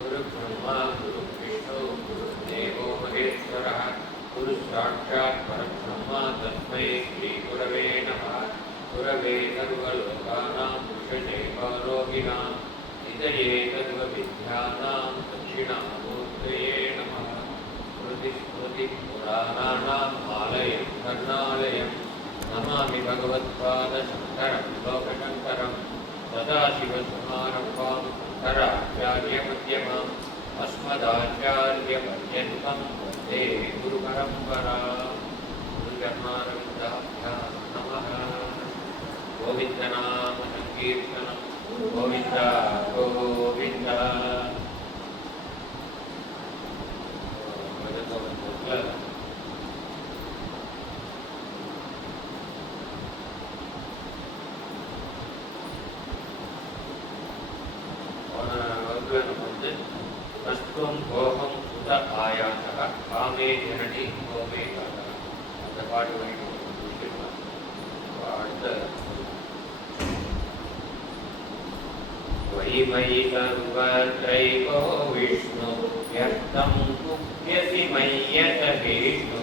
गुरुब्रह्मा गुरुविष्णु गुरुदेवो महेश्वरः गुरुसाक्षात् परब्रह्म तस्मै श्रीगुरवे नमः। गुरवे सर्वलोकानां विषये रोगिणां निधये सर्वविद्यानां दक्षिणामूर्तये नमः। स्मृतिस्मृतिपुराणानाम् आलयं करुणालयं नमामि भगवत्पादशङ्करं लोकशङ्करं। सदाशिवसमारम्भां शङ्कराचार्यमध्यमाम् अस्मदाचार्यपर्यन्तं वन्दे गुरुपरम्पराम्। गुरुचरणारविन्दाभ्यां नमः। गोविन्दनामसङ्कीर्तनं गोविन्द गोविन्द। तस्त्वं भोगं उत आयासः कामे जननी गोमे गातः। அந்த பாட்டு அடுத்த वै मयि सर्वत्रैको विष्णु व्यक्तं कुप्यसि मय्यतभीष्णु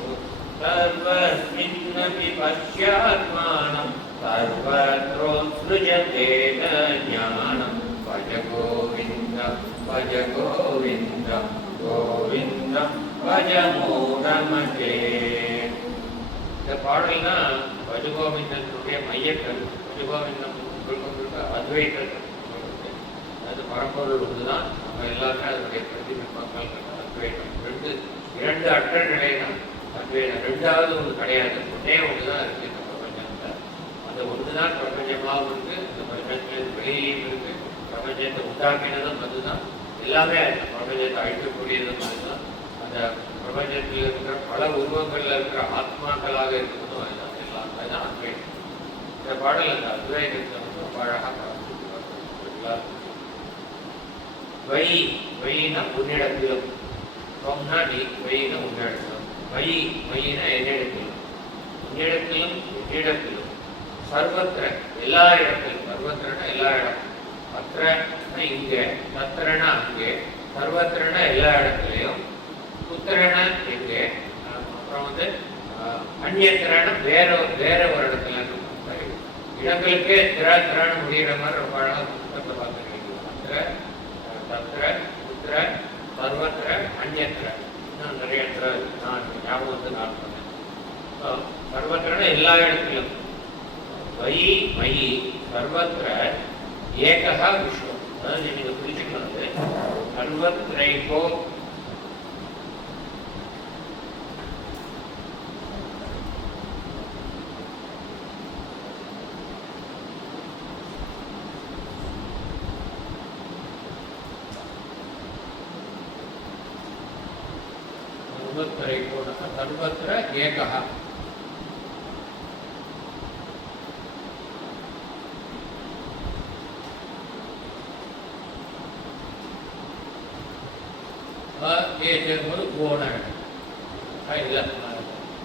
सर्वस्मिन्नपि पश्यात्मानं सर्वत्रोत्सृजते ज्ञानं भज गोविन्द भज गोविन्द गोविन्द भज மூடமதே. இந்த பாடல்னா பஜகோவிந்தனுடைய மையக்கல். பஜகோவிந்தம் அத்வைத்தம், அது பரம்பொருள் ஒன்றுதான். நம்ம எல்லாருமே அதனுடைய பிரதிபிம்பங்கள் அத்வைதம். இரண்டு அற்ற நிலை தான் அத்வைதம். ரெண்டாவது ஒன்று கிடையாது, ஒன்றே ஒன்று தான் இருக்கு இந்த பிரபஞ்சத்தில். அந்த ஒன்று தான் பிரபஞ்சமாகவும் இருக்கு, இந்த பிரபஞ்சத்தில் வெளியிலையும் இருக்கு. பிரபஞ்சத்தை உண்டாக்கினதும் அதுதான், எல்லாமே பிரபஞ்சத்தை அழிக்கக்கூடியதும் அதுதான். அந்த பிரபஞ்சத்தில் இருக்கிற பல உருவங்கள்ல இருக்கிற ஆத்மாக்களாக இருக்கிறதும் அதுதான். எல்லாம் அதுதான் அத்வைதம். இந்த பாடல் அந்த அத்வைதத்தை வந்து ரொம்ப அழகாக வை வைனா உன்னிடத்திலும், சொன்னா நீ வைனா உன்னிடத்திலும், வை வைனா என்னிடத்திலும், உன்னிடத்திலும் என்னிடத்திலும், சர்வத்திர எல்லா இடத்திலும், சர்வத்திரனா எல்லா இடம், அத்திரனா இங்கே, தத்திரனா அங்கே, சர்வத்திரனா எல்லா இடத்துலையும், புத்திரனா இங்கே, அப்புறம் வந்து அந்நியத்திரனா வேற வேற ஒரு இடத்துல இடங்களுக்கே திரான முடிகிற மாதிரி ரொம்ப அழகாக புத்தகத்தை பார்த்துருக்கீங்க. அத்திர தத்திர புத்திர சர்வத்திர அந்நியத்திர, இன்னும் நிறைய இடத்துல நான் ஞாபகம் வந்து நான் பண்ணேன். சர்வத்திரனா எல்லா இடத்திலும், வை மயி சர்வத்திர ஏகா விஷ்ணு. அதாவது நீங்க பிரிச்சுக்கிறது சர்வத்திரைகோ सर्वत्र एकः. ஏற்றது ஓன இல்லை,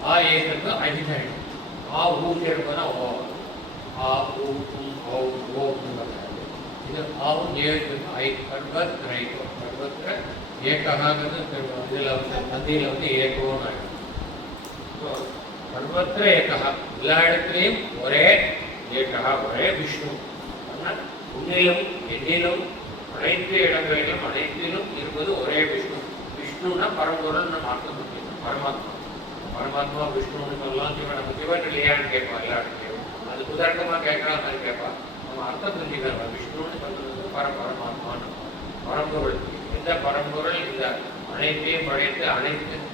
ஆ ஏற்றது அகிதன், ஆ ஊ சேர்ப்பதா ஓ, ஆ ஊ ஓ ஓங்கிறது. இது ஆவும் ஏற்றது ஐ சர்வத்ரைகோ. சர்வத்திர ஏகாங்கிறது இதில் வந்து நந்தியில் வந்து ஏகோன்னு ஆகிடும். சர்வத்திர ஏகா, எல்லா இடத்துலையும் ஒரே ஏகா, ஒரே விஷ்ணு. உன்னிலும் என்னிலும் அனைத்து இடங்களிலும் அனைத்திலும் இருப்பது ஒரே விஷ்ணு. விஷ்ணுன்னா பரம்பொருள் நம்ம அர்த்தம் பண்ணிக்கணும். பரமாத்மா, பரமாத்மா விஷ்ணுன்னு சொல்லலாம். நம்ம சிவன் இல்லையான்னு கேட்போம், எல்லாரும் கேட்போம். அது உதாரணமாக கேட்கற மாதிரி கேட்பான். நம்ம அர்த்தம் புரிஞ்சுக்கிறோம். விஷ்ணுன்னு சொல்றது பரமாத்மான்னு பரம்பொருள். இந்த பரம்பொருள் இந்த அனைத்தையும் படைத்து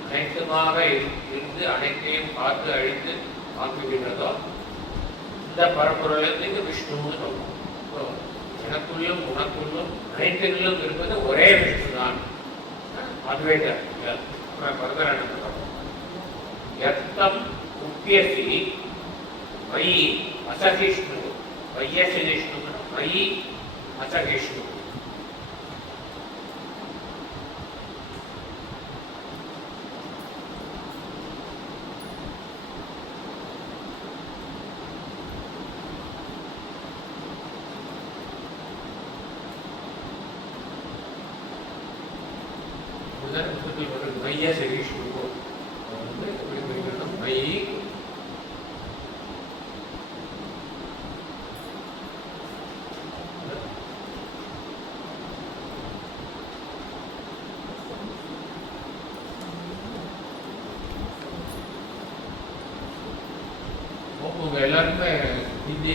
அனைத்துமாக இருந்து அனைத்தையும் பார்த்து அழித்து ஆக்குகின்றதோ இந்த பரம்பொருளுக்கு விஷ்ணுன்னு சொல்லுவோம். எனக்குள்ளும் உனக்குள்ளும் அனைத்திலும் இருப்பது ஒரே விஷ்ணு தான். அத்வைத யத்தம் உப்பியசி மயி அசகிஷ்ணு, வையசி விஷ்ணு மயி அசகிஷ்ணு. மைய சகிஷ்ணு எப்படி குறிக்கணும்? மை உங்க எல்லாருக்குமே ஹிந்தி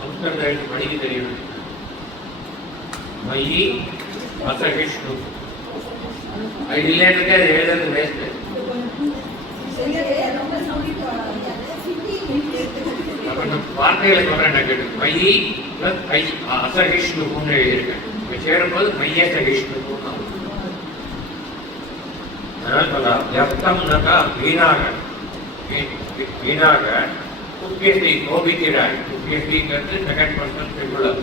சம்ஸ்கிருத எழுத்து படிக்க தெரியும். மயி அசகிஷ்ணு அது இல்லைன்னு அது எழுதுறது வேஸ்ட். வார்த்தைகளை சொல்றேன் கேட்டு மயி பிளஸ் ஐ அசகிஷ்ணுன்னு எழுதியிருக்கேன். சேரும்போது மைய சகிஷ்ணு. அதனால சொல்லலாம் யப்தம்னாக்கா வீணாக வீணாக உப்பியசி கோபிக்கிறாய். உப்பியசிங்கிறது செகண்ட் பர்சன் சிங்குலர்.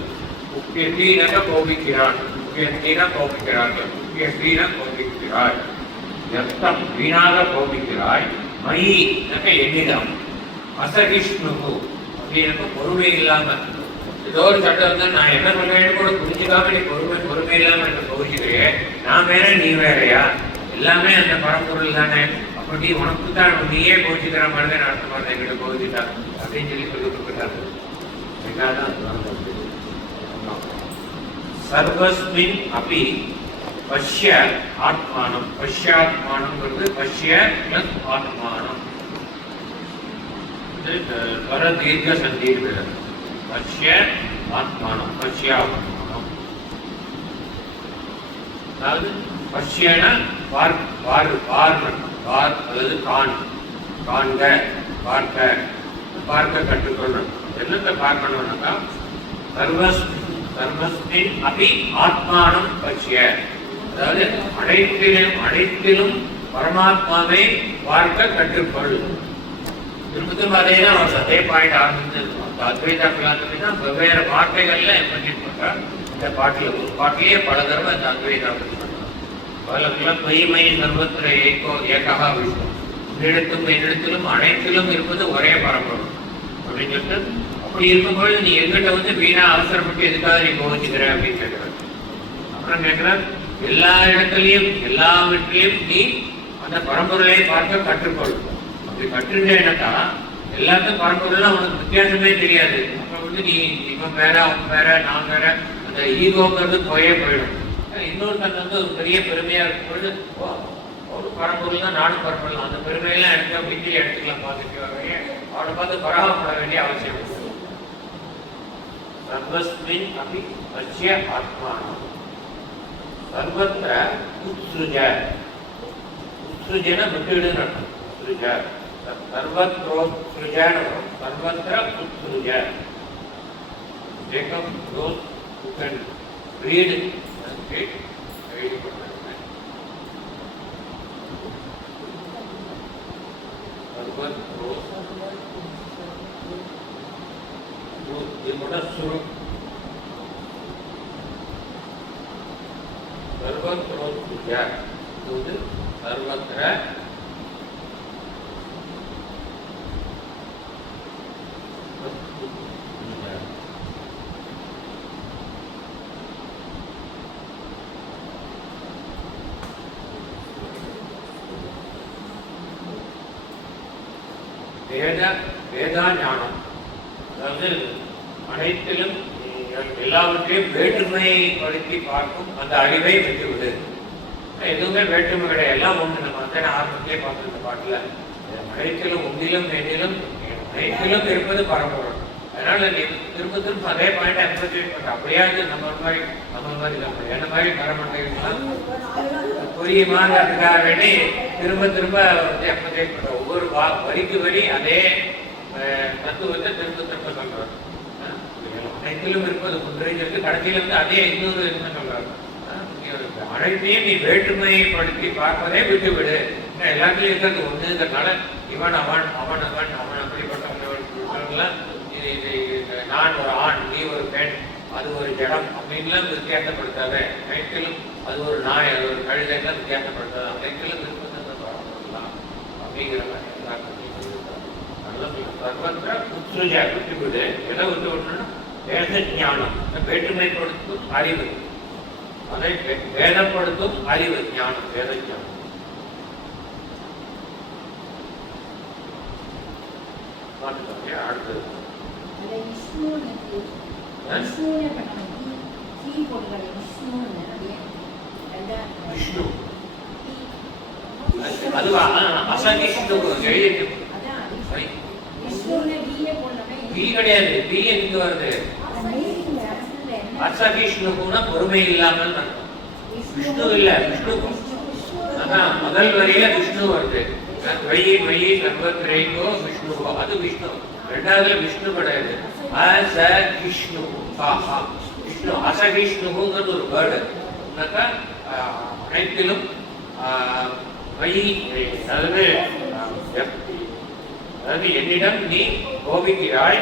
உப்பியசினாக்க கோபிக்கிறான். உப்பியசினா கோபிக்கிறான். உப்பியசினா கோபிக்கிறாய். யப்தம் வீணாக கோபிக்கிறாய். மயி நக்க எண்ணிடம். அசகிஷ்ணு அப்படின்னா பொறுமை இல்லாம ஏதோ ஒரு சட்டம் இருந்தா நான் என்ன சொல்றேன்னு கூட புரிஞ்சுக்காம நீ பொறுமை இல்லாம எனக்கு கோவிச்சுக்கிறேன். நான் வேற நீ வேறையா? எல்லாமே அந்த பரம்பொருள் தானே. அப்படி உனக்கு தான் நீயே கோச்சிக்கிற மாதிரி தான் நடத்த மாதிரி எங்கிட்ட கோவிச்சுட்டா அப்படின்னு சொல்லி கொடுத்துருக்காரு. சர்வஸ்மின் அப்படி பஷ்ய ஆத்மானம். பஷ்யாத்மானம்ங்கிறது பஷ்ய பிளஸ் ஆத்மானம். பர தீர்க்க சந்தி பஷ்ய ஆத்மானம். பஷ்யாத்மானம் அதாவது பஷ்யன அல்லது காண்க பார்க்க கற்றுக்கொள்ளணும். என்னத்தை பார்க்கணும்னாக்கா சர்வஸ்மின் அபி ஆத்மானம் பஷ்ய. அதாவது அனைத்திலும் பரமாத்மாவை பார்க்க கற்றுக்கொள். திரும்ப அதே தான் அதே பாயிண்ட் ஆரம்பித்து அத்வைதா பிலாசபி தான் வெவ்வேறு வார்த்தைகள்ல எம்பெசிஸ் பண்றார். இந்த பாட்டில் ஒரு பாட்டிலேயே பல தடவை இந்த அத்வைதா பற்றி பண்றார். மெய்மை சர்வத்திர ஏகா விஷ்ணு. என்னிடத்திலும் அனைத்திலும் இருப்பது ஒரே பரம்பொருள் அப்படின்னு சொல்லிட்டு, அப்படி இருக்கும்போது நீ எங்கிட்ட வந்து வீணா அவசரப்பட்டு எதுக்காக நீ கோவிச்சுக்கிற அப்படின்னு கேட்கிறார். அப்புறம் கேட்கிறார், எல்லா இடத்துலையும் எல்லாவற்றிலையும் நீ அந்த பரம்பொருளை பார்க்க கற்றுக்கொள். அப்படி கற்றுட்டேன்னாக்கா எல்லாத்துக்கும் பரம்பொருள்லாம் உனக்கு வித்தியாசமே தெரியாது. அப்ப வந்து நீ இவன் வேற அவன் வேற நான் வேற அந்த ஈகோங்கிறது போயிடும். இன்னொருத்தன் வந்து ஒரு பெரிய பெருமையா இருக்கும்பொழுது ஒரு பரம்பொருள் தான் நானும் பரம்பொருள், அந்த பெருமையெல்லாம் எனக்கு அப்படி எடுத்துக்கலாம் பார்த்துட்டு அவனை பார்த்து பராமப்பட வேண்டிய அவசியம். சர்வஸ்மின் அபி பஷ்ய ஆத்மானம் சர்வத்திர உத்ஸுஜ. உத்ஸுஜன விட்டுவிடுன்னு அர்த்தம். உத்ஸுஜ சர்வத்ரோத்ஸுஜன வரும். சர்வத்திர உத்ஸுஜ. Jacob those who can read and speak read பண்ணுங்க. சர்வத்ரோ இது சுரு சர்வத்ரோத்ஸுஜ இது சர்வத்திர வேதா ஞானம். அதாவது அனைத்திலும் எல்லாவற்றையும் வேற்றுமையை படுத்தி பார்க்கும் அந்த அறிவை விட்டுவிடு. எதுவுமே வேற்றுமை கிடையாது, எல்லாம் ஒன்று. நம்ம அந்த ஆரம்பத்திலே பார்த்தோம் இந்த பாட்டுல. அனைத்திலும் ஒன்றிலும் என்னிலும் அனைத்திலும் இருப்பது பரம்பொருள். அதனால நீ திரும்ப அதே பாயிண்ட் எம்பசைஸ் பண்ற. அப்படியாவது நம்ம மாதிரி என்ன மாதிரி பரமட்டைகள்லாம் புரியுமான்னு அதுக்காக வேண்டி திரும்ப வந்து எம்பசைஸ் பண்ற. ஒவ்வொரு வரிக்கு வரி அதே தத்துவத்தை திரும்ப சொல்றாரு. அனைத்திலும் இருப்பது ஒன்றைங்கிறது கடைசியில இருந்து அதே இன்னொரு என்ன சொல்றாரு, அனைத்தையும் நீ வேற்றுமையை படுத்தி பார்ப்பதே விட்டுவிடு. எல்லாத்துலயும் இருக்கிறது ஒண்ணுங்கிறதுனால இவன் அவன் அப்படிப்பட்டவங்கலாம் நான் ஒரு ஆண் நீ ஒரு பெண் அது ஒரு ஜடம் அப்படின்லாம் வித்தியாசப்படுத்தாத. அனைத்திலும் அது ஒரு நாய் அது ஒரு கழுதைலாம் வித்தியாசப்படுத்தாத. அனைத்திலும் இருப்பது சொல்லலாம் அப்படிங்கிற மாதிரி சர்வத்திர உத்ஸுஜ விட்டுவிடு. எதை விட்டு விடணும்னா வேத ஞானம் வேற்றுமை கொடுக்கும் அறிவு. அதை வேதப்படுத்தும் அறிவு ஞானம், வேத ஞானம். அடுத்தது விஷ்ணு. அதுவா அசகிஷ்ணு கிடையாது. பி எங்க வருது? அசகிஷ்ணுனா பொறுமை இல்லாமல் விஷ்ணு இல்ல. விஷ்ணு முதல் வரியில விஷ்ணு வருது. சர்வத்ரைகோ விஷ்ணுவோ, அது விஷ்ணு. ரெண்டாவதுல விஷ்ணு கிடையாது. அசகிஷ்ணு விஷ்ணு. அசகிஷ்ணுங்கிறது ஒரு வேர்டு. அனைத்திலும் அதாவது என்னிடம் நீ கோபிக்கிறாய்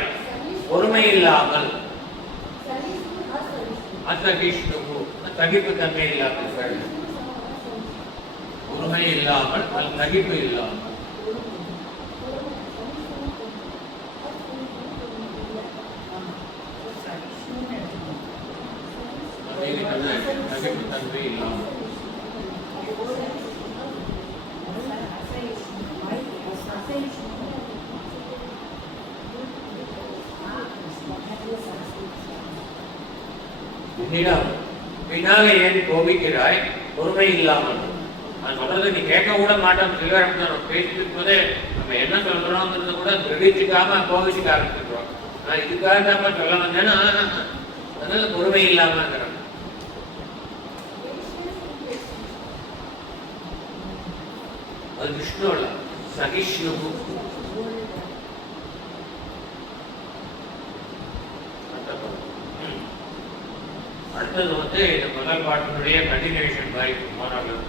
பொறுமை இல்லாமல். அசகிஷ்ணு சகிப்பு தன்மை இல்லாமல், பொறுமை இல்லாமல், சகிப்பு இல்லாமல். சகிப்பு தன்மை இல்லாமல் என்னிடம் பின்னாக ஏன் கோபிக்கிறாய் பொறுமை இல்லாமல். நான் சொல்றது நீ கேட்க கூட மாட்டோம். சில பேசிட்டு போதே நம்ம என்ன சொல்றோம்ங்கிறது கூட கிரகிச்சுக்காம கோபிச்சுக்க ஆரம்பிச்சிருக்கோம். நான் இதுக்காக தான் சொல்ல வந்தேன்னா அதனால பொறுமை இல்லாம. அது விஷ்ணுல சகிஷ்ணு. அடுத்தது வந்து இந்த முதல் பாட்டினுடைய கண்டினியூஷன் மாதிரி மாணவர்கள்.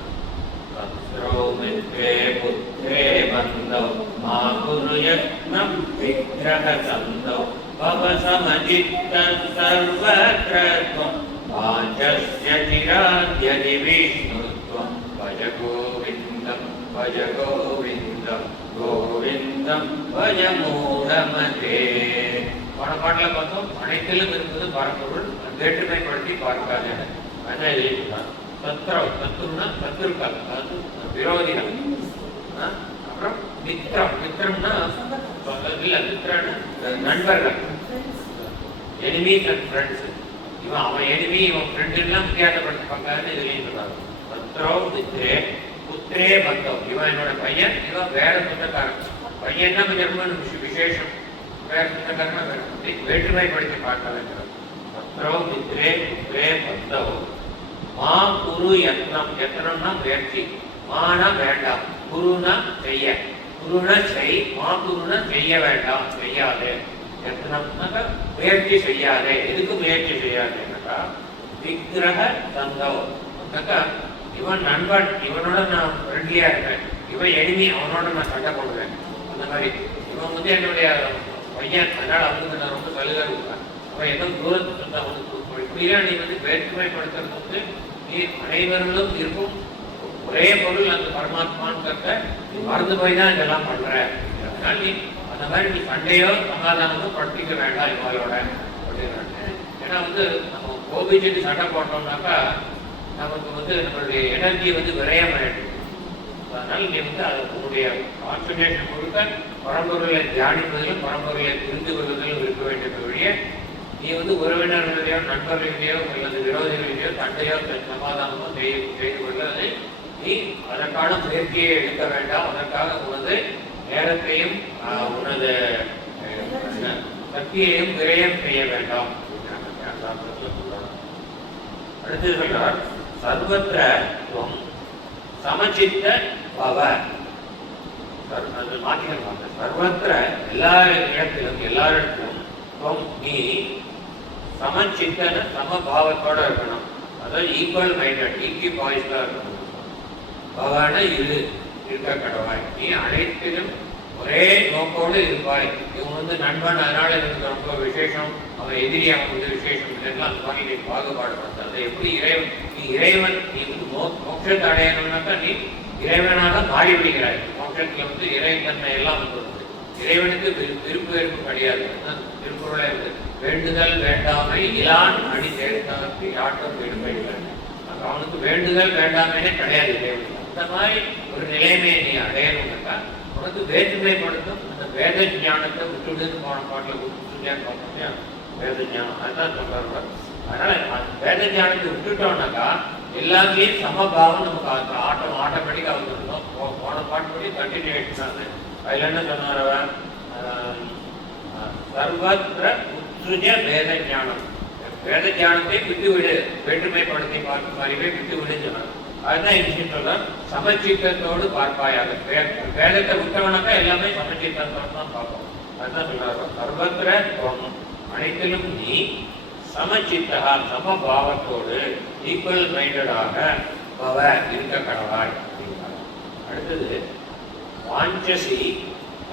புத்திரே பந்தௌ மா குரு யக்னம் விக்ரஹ சந்தௌ பவசமஜித்தம் சர்வத்ரத்வம் வாஞ்சஸ்ய சிராத்யதி விஷ்ணுத்வம் பஜ கோவிந்தம் பஜ கோவிந்தம் கோவிந்தம் பஜ மூடமதே. போன பாட்டில் பார்த்தோம் அனைத்திலும் இருப்பது பரம்பொருள், வேற்றுமைப்படுத்தி பார்க்காது. அதான் எழுதிட்டார். சத்ரவ் சத்துருன்னா சத்துருக்கள், அதாவது விரோதிகள். அப்புறம் மித்ரம், மித்ரம்னா இல்ல மித்ரன்னு நண்பர்கள், எனிமீஸ் அண்ட் ஃப்ரெண்ட்ஸ். இவன் அவன் எனிமி இவன் ஃப்ரெண்ட் எல்லாம் வித்தியாசப்படுத்தி பார்க்காதுன்னு இதுலேயும் சொல்றாரு. சத்ரவ் மித்ரே புத்திரே பந்தவ். இவன் என்னோட பையன், இவன் வேற சொந்தக்காரன். பையன் தான் ஜெர்மன் விசேஷம், வேற சொந்தக்காரனா வேற வேற்றுமைப்படுத்தி பார்க்காதுங்கிறார். சத்ரவ் மித்ரே புத்திரே பந்தவ் மா குரு யத்னம். யத்னம்னா முயற்சி, மானா வேண்டாம், குருனா செய்ய, குருனா செய், மா குருனா செய்ய வேண்டாம், செய்யாதே. யத்னம்னாக்கா முயற்சி செய்யாதே. எதுக்கு முயற்சி செய்யாதேனாக்கா விக்கிரக சந்தவ். இவன் நண்பன், இவனோட நான் ஃப்ரெண்ட்லியா இருக்கேன், இவன் எனிமி, அவனோட நான் சண்டை போடுவேன். அந்த மாதிரி இவன் வந்து என்னுடைய பையன், அதனால அவனுக்கு நான் ரொம்ப சலுகை கொடுப்பேன். அவன் என்ன தூரத்துக்கு தான் வந்து இப்படியா நீ வந்து வேற்றுமைப்படுத்துறது வந்து நீ அனைவர்களும் இருக்கும் ஒரே பொருள் அந்த பரமாத்மான்னு மறந்து போய் தான் இதெல்லாம் பண்ற. அதனால நீ அந்த மாதிரி நீ சண்டையோ சமாதானமோ படுத்திக்க வேண்டாம் இவங்களோட அப்படின்றாங்க. ஏன்னா வந்து நம்ம கோபிச்சுட்டு சண்டை போட்டோம்னாக்கா நமக்கு வந்து நம்மளுடைய எனர்ஜி வந்து விரயமாயிடுது. அதனால நீ வந்து அது உன்னுடைய கான்சன்ட்ரேஷன் முழுக்க பரம்பொருளை தியானிப்பதிலும் பரம்பொருளை புரிந்து கொள்வதிலும் இருக்க வேண்டிய வழியே நீ வந்து உறவினர்களையோ நண்பர்களையோ அல்லது விரோதிகளையோ சண்டையோ சமாதானமோ செய்து கொள்வதை நீ அதற்கான முயற்சியை எடுக்க வேண்டாம். அதற்காக உனது நேரத்தையும் உனது சக்தியையும் விரயம் செய்ய வேண்டாம். அடுத்து சொல்றார் சர்வத்திர சமச்சித்த பவ. மாற்றிக்கிறாங்க. சர்வத்திர எல்லா இடத்திலும் எல்லாரிடத்திலும் நீ சமச்சித்தன சமபாவத்தோட இருக்கணும். அதாவது ஈக்குவல் மைண்டட், ஈக்கி பாய்ஸ்டா இருக்கணும். பவான இரு இருக்க கடவாய். நீ அனைத்திலும் ஒரே நோக்கோடு இருப்பாய். இவன் வந்து நண்பன், அதனால எனக்கு ரொம்ப விசேஷம், அவன் எதிரி, அவன் வந்து விசேஷம் இல்லைன்னா அந்த மாதிரி நீ பாகுபாடுபடுத்த. அதை எப்படி இறைவன் நீ இறைவன் நீ வந்து மோட்சத்தை அடையணும்னாக்கா நீ இறைவனாக மாறிவிடுகிறாய். மோட்சத்துல வந்து இறைத்தன்மை எல்லாம் வந்துடுது. இறைவனுக்கு விருப்பு வெறுப்பு கிடையாது. திருக்குறளே இருக்கு, வேண்டுதல் வேண்டாமை இலான் அடி சேர்த்தாக்கு ஆட்டம் விடுமை. அவனுக்கு வேண்டுதல் வேண்டாமே கிடையாது. அந்த மாதிரி ஒரு நிலைமையை நீ அடையணும்னாக்கா உனக்கு வேற்றுமைப்படுத்தும் அந்த வேத ஞானத்தை விட்டுடுன்னு போன பாட்டில் கொடுத்துருக்கேன்னு பார்த்தோம்னா வேத ஞானம் அதுதான் சொல்றாங்க. அதனால வேத ஞானத்தை விட்டுட்டோம்னாக்கா எல்லாத்தையும் சமபாவம் நமக்கு ஆட்டோமேட்டிக்காக வந்துருந்தோம். போன பாட்டு படி கண்டினியூ ஆயிடுச்சாங்க. அதில் என்ன சொன்னார், சர்வத்திர உத்ருஜ வேத ஞானம், வேத ஞானத்தை விட்டுவிடு, வேற்றுமைப்படுத்தி பார்க்கும் மாதிரியே விட்டுவிடுன்னு சொன்னாங்க. அதுதான் விஷயம் சொல்ற சமச்சித்தத்தோடு பார்ப்பாயாக. வேதத்தை விட்டவனாக்கா எல்லாமே சமச்சித்தத்தோடு தான் பார்ப்போம். அதுதான் சொல்றாரு சர்வத்திர தோணும் அனைத்திலும் நீ சமச்சித்தா சமபாவத்தோடு ஈக்குவல் மைண்டடாக பவ இருக்க கடவாய் அப்படிங்கிறார். அடுத்தது வாஞ்சசி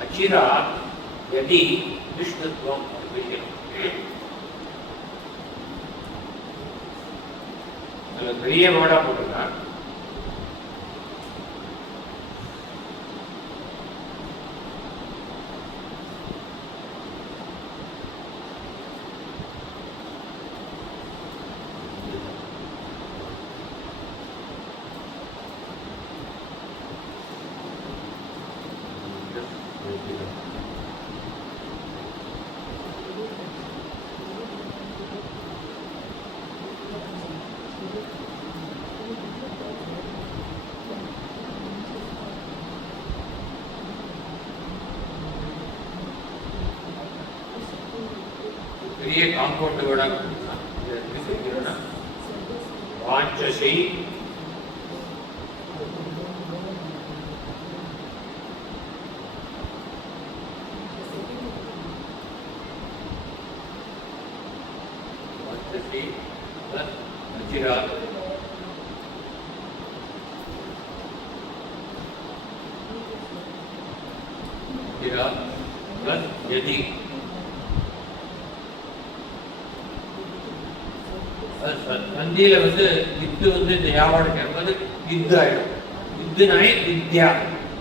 அச்சிரா யதி விஷ்ணுத்துவம் பெரிய வேர்டா போட்டிருக்கார். பெரிய காம்பவுண்ட் விட வாஞ்சசி यदि சந்தியில வித்து இந்த யாவோட சேர்ந்தது வித்து ஆயிடும். வித்துனாலே வித்யா,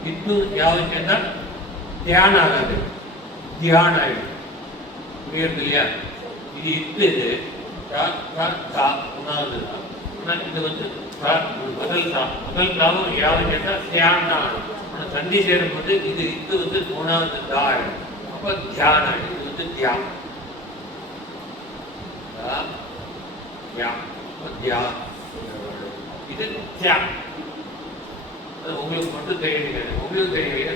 வித்து யாவும் சேர்ந்தா தியானம் ஆகாது, தியானம் ஆயிடும். புரியுறது இல்லையா? இது இத்து, இது ஒன்னாவது தான். இது முதல் தாவும் யாவும் சேர்ந்தா தியானம் ஆகும். ஆனால் சந்தி சேரும்போது இது இத்து மூணாவது தா ஆயிடும். அப்போ தியானம் ஆயிடும். இது தியானம் இது தியானம். அது உங்களுக்கு மட்டும் தெரியல, உங்களுக்கு தெரியல.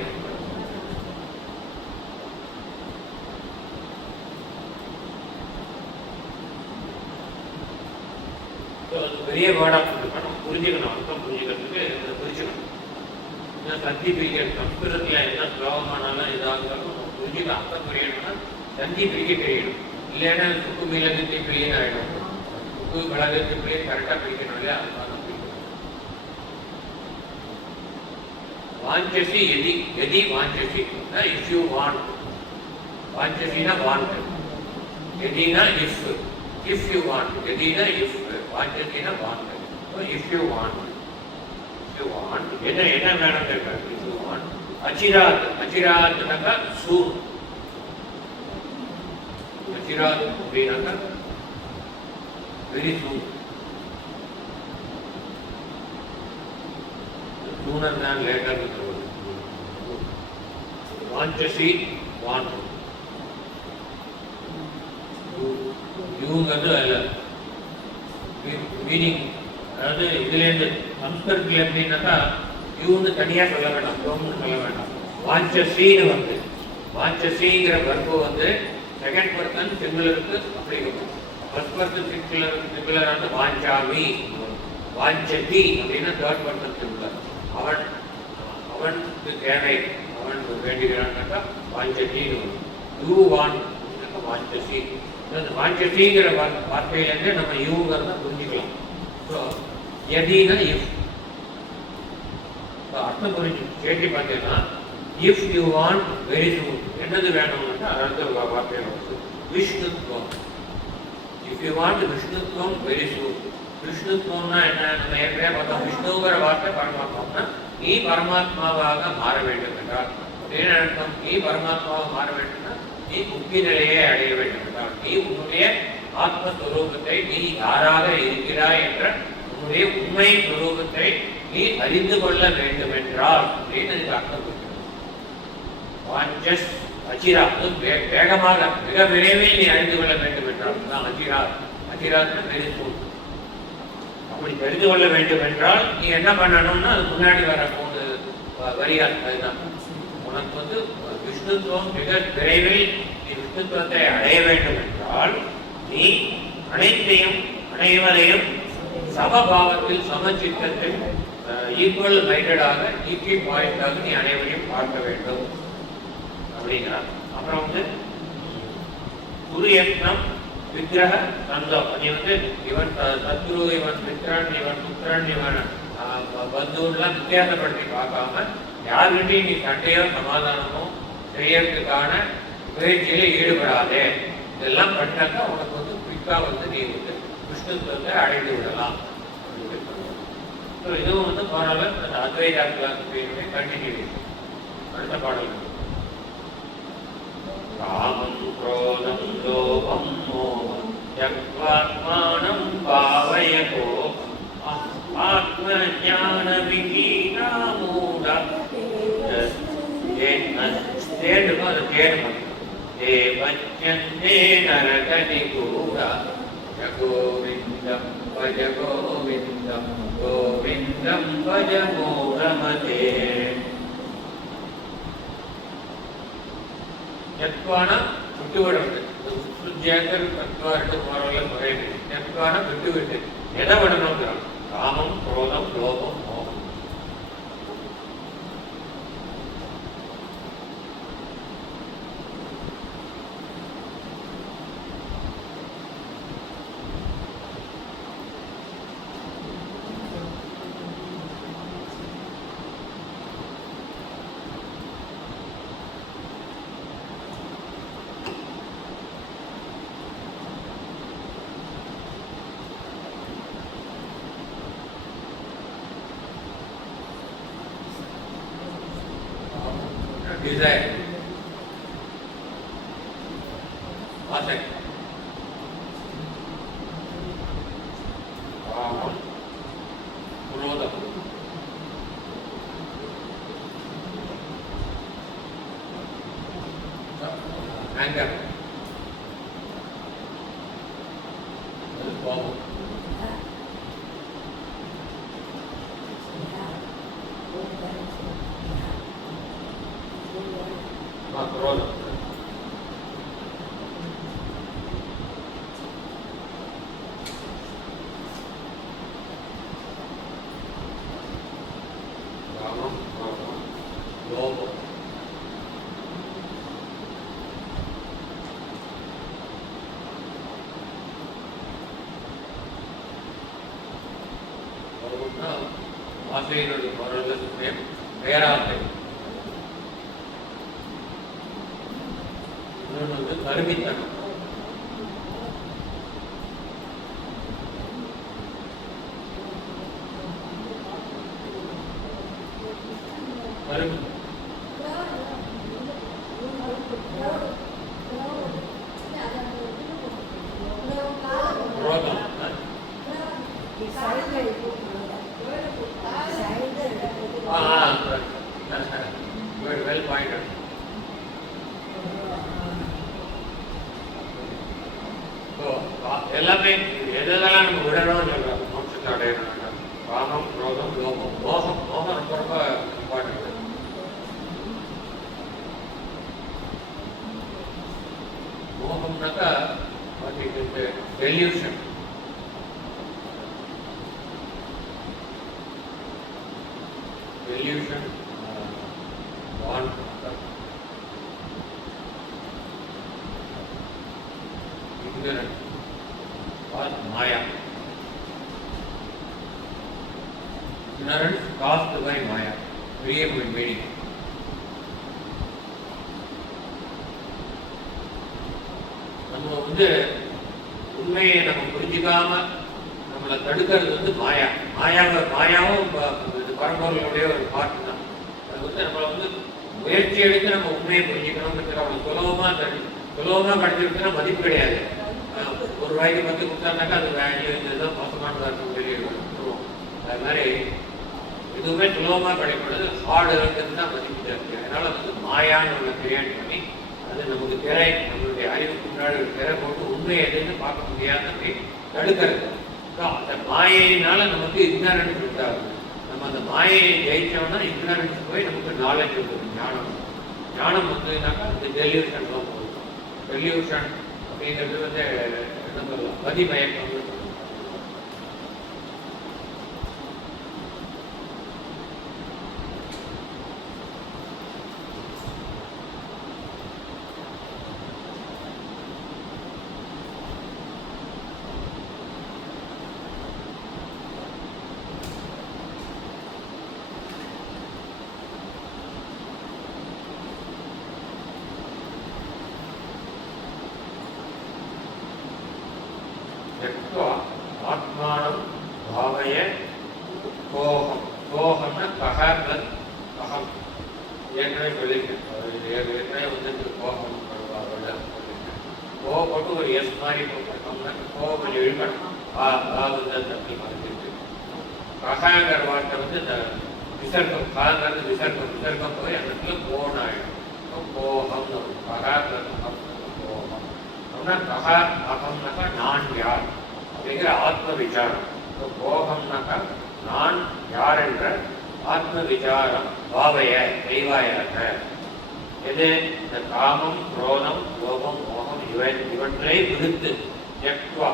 பெரிய வேர்டா போட்டுக்கணும், புரிஞ்சுக்கணும், அர்த்தம் புரிஞ்சுக்கிறதுக்கு புரிஞ்சுக்கணும். சந்தி பிரிக்க சம்ஸ்கிருதத்துல என்ன ஸ்லோகமானாலும் இதாகும் புரிஞ்சுக்க அர்த்தம் புரியணும்னா சந்தி பிரிக்க தெரியணும். இல்லைன்னா சுக்கு மீளகத்தை பிரியன்னு ஆயிடும். சுக்கு மிளகத்தை பிரிய கரெக்டா பிரிக்கணும் இல்லையா? அதுதான் பிரிக்கணும். வாஞ்சசி எதி, எதி வாஞ்சசி இஃப் யூ வாண்ட். வாஞ்சசினா வாண்ட், எதினா இஃப், இஃப் யூ வாண்ட். எதினா இஃப், வாஞ்சசினா want. If you want, if you want என்ன என்ன வேணும் கேட்க. இஃப் யூ வாண்ட் அச்சிராத், அச்சிராத்னாக்கா சூன். அச்சிராத் அப்படின்னாக்கா வெரி சூன். சூனர் தான் லேட்டர் சொல்வது. வாஞ்சசி வாண்ட், யூங்கிறது அல்ல மீனிங். அதாவது இதுலேருந்து சம்ஸ்கிருதத்தில் எப்படின்னாக்கா யூன்னு தனியாக சொல்ல வேண்டாம், யோம்னு சொல்ல வேண்டாம். வாஞ்சசின்னு வாஞ்சசிங்கிற வர்பு செகண்ட் பர்சன் சிங்குலருக்கு அப்படி இருக்கும். ஃபர்ஸ்ட் பர்சன் சிங்குலரான வாஞ்சாமி, வாஞ்சதி அப்படின்னா தேர்ட் பர்சன் சிங்குலர். அவன், அவனுக்கு தேவை, அவன் வேண்டுகிறான்னாக்கா வாஞ்சதின்னு வரும். யூ வான் வாஞ்சசி. வாஞ்சசிங்கிற வார்த்தையிலேருந்து நம்ம யூங்கிறத புரிஞ்சுக்கலாம். ஸோ எதினா இஃப், அர்த்தம் புரிஞ்சு கேட்டு பார்த்தீங்கன்னா if you want very soon என்னது வேணும்னா அடுத்த வார்த்தையில் வருது விஷ்ணுத்வம். இஃப் யூ வாண்ட் விஷ்ணுத்வம் வெரி சூன். விஷ்ணுத்வம்னா என்ன? நம்ம ஏற்கனவே பார்த்தோம். விஷ்ணுங்கிற வார்த்தை பரமாத்மானா நீ பரமாத்மாவாக மாற வேண்டும் என்றால் என்ன அர்த்தம்? நீ பரமாத்மாவாக மாற வேண்டும்னா நீ முக்தி நிலையை அடைய வேண்டும் என்றால் நீ உன்னுடைய ஆத்மஸ்வரூபத்தை நீ யாராக இருக்கிறாய் என்ற உன்னுடைய உண்மை சுரூபத்தை நீ அறிந்து கொள்ள வேண்டும் என்றால் அப்படின்னு இதுக்கு அர்த்தம் அச்சிரா வேகமாக மிக விரைவில் நீ அறிந்து கொள்ள வேண்டும் என்றால் தான் அச்சிரா அச்சிராத்னா தெரிந்து அப்படி தெரிந்து கொள்ள வேண்டும் என்றால் நீ என்ன பண்ணணும்னா அது முன்னாடி வர 3 வரிகள் அதுதான் உனக்கு வந்து விஷ்ணுத்துவம் மிக விரைவில் நீ விஷ்ணுத்துவத்தை அடைய வேண்டும் என்றால் நீ அனைத்தையும் அனைவரையும் சமபாவத்தில் சமச்சித்தத்தில் ஈக்குவல் மைண்டடாக ஈக்குவல் பாயிண்டாக நீ அனைவரையும் பார்க்க வேண்டும் அப்படிங்கிறார். அப்புறம் வந்து குருயத்னம் விக்கிரக சந்தம் நீ வந்து இவன் சத்ரு இவன் மித்ரன் இவன் புத்திரன் இவன் பந்துலாம் வித்தியாசப்படுத்தி பார்க்காம யாருக்கிட்டையும் நீ சண்டையோ சமாதானமோ செய்யறதுக்கான முயற்சியில ஈடுபடாதே. இதெல்லாம் பண்ணாக்கா உனக்கு வந்து குயிக்கா வந்து நீ வந்து விஷ்ணுத்துவத்தை அடைந்து விடலாம். இதுவும் வந்து போனால அந்த அத்வைதா கிளாஸுடைய கண்டினியூவேஷன். அடுத்த பாடல் காமம் குரோதம் லோபம் மோகம் யக்வாத்மானம் பாவயதோ ஆத்ம ஞான விஹீனா மூடா தேடுமா அது தேடுமா தேவச்சந்தே நரகதி கூடா கோவிந்தம் பஜ கோவிந்தம் கோவிந்தம் பஜ மூடமதே. யத்வானா விட்டுவிடுறது சுஜேந்தர் தத்வாரிட்டு போறவங்கள முறையிட்டு யத்வானா விட்டுவிட்டு எதை விடணுங்கிறான் காமம் குரோதம் லோபம் மோகம். Desire, asset, krodha, anger, கோபம், குரோதம், காமம் கோபம் லோபம். கோபம்னா ஆசையினுடைய பொருளுக்கு பேராசை. வந்து கருமித்தனம். Well pointed. எல்லாமே எதெல்லாம் நம்ம விடணும்னு சொல்றோம் மோட்சத்தை அடையணும். காமம் குரோதம் லோகம் மோகம். மோகம் ரொம்ப ரொம்ப இம்பார்ட்டன்ட். மோகம்னாக்கா delusion. Delusion ignorant or maya. Ignorance caused by maya, created by meaning. நம்ம வந்து உண்மையை நம்ம புரிஞ்சுக்காம நம்மளை தடுக்கிறது வந்து மாயா. மாயாவும் பரம்பொருளுடைய ஒரு பாட்டு தான். அது வந்து நம்மளை வந்து முயற்சி எடுத்து நம்ம உண்மையை புரிஞ்சுக்கணும்னு அவ்வளோ சுலபமாக படிச்சிருக்குன்னா மதிப்பு கிடையாது. ஒரு ரூபாய்க்கு 10 கொடுத்தாருனாக்கா அது வேல்யூ இதுதான் மோசமானதாக இருக்கும் வெளியே விட்டுருவோம். அது மாதிரி எதுவுமே சுலபமாக கிடைக்கிறது ஹார்டு இருக்கிறது தான் மதிப்பு இருக்கு. அதனால வந்து மாயான்னு ஒன்று கிரியேட் பண்ணி அது நமக்கு திரை, நம்மளுடைய அறிவுக்கு முன்னாடி ஒரு திரை போட்டு உண்மை எதுன்னு பார்க்க முடியாத தடுக்கிறது. அந்த மாயினால நமக்கு இக்னரன்ஸ் உண்டாகுது. நம்ம அந்த மாயை ஜெயிச்சோம்னா இக்னரன்ஸ் போய் நமக்கு நாலேஜ் இருக்குது, ஞானம். ஞானம் வந்துனாக்கா இந்த டெலிவிஷன் தான் போகும். டெலிவிஷன் அப்படிங்கிறது வந்து என்ன சொல்லலாம், மதிமயக்கம். ஆத்மானம் பாவய கோகம். கோகம்னா கஹ பிளஸ் அகம். ஏற்கனவே சொல்லியிருக்கேன். ஏற்கனவே வந்து கோகம் கோபப்பட்டு ஒரு எஸ் மாதிரி போட்டிருக்கோம்னா கோபம் கொஞ்சம் இழுக்கணும். வந்து தப்பி மறைஞ்சிருக்கு. கஹாங்கிற வார்த்தை வந்து இந்த விசர்க்கம், காங்கிறது விசர்க்கம். விசர்க்கம் போய் அந்த இடத்துல கோன் ஆகிடும். கோகம்னு கஹா பிளஸ் அகம் கோகம். அப்படின்னா கஹா அகம்னாக்கா நான் யார் அப்படிங்கிற ஆத்ம விசாரம். போகம்னாக்கா நான் யார் என்ற ஆத்ம விசாரம் பாவைய தெய்வாயாக. எது இந்த காமம், குரோதம், லோகம், மோகம் இவற்றை விடுத்து ஜக்வா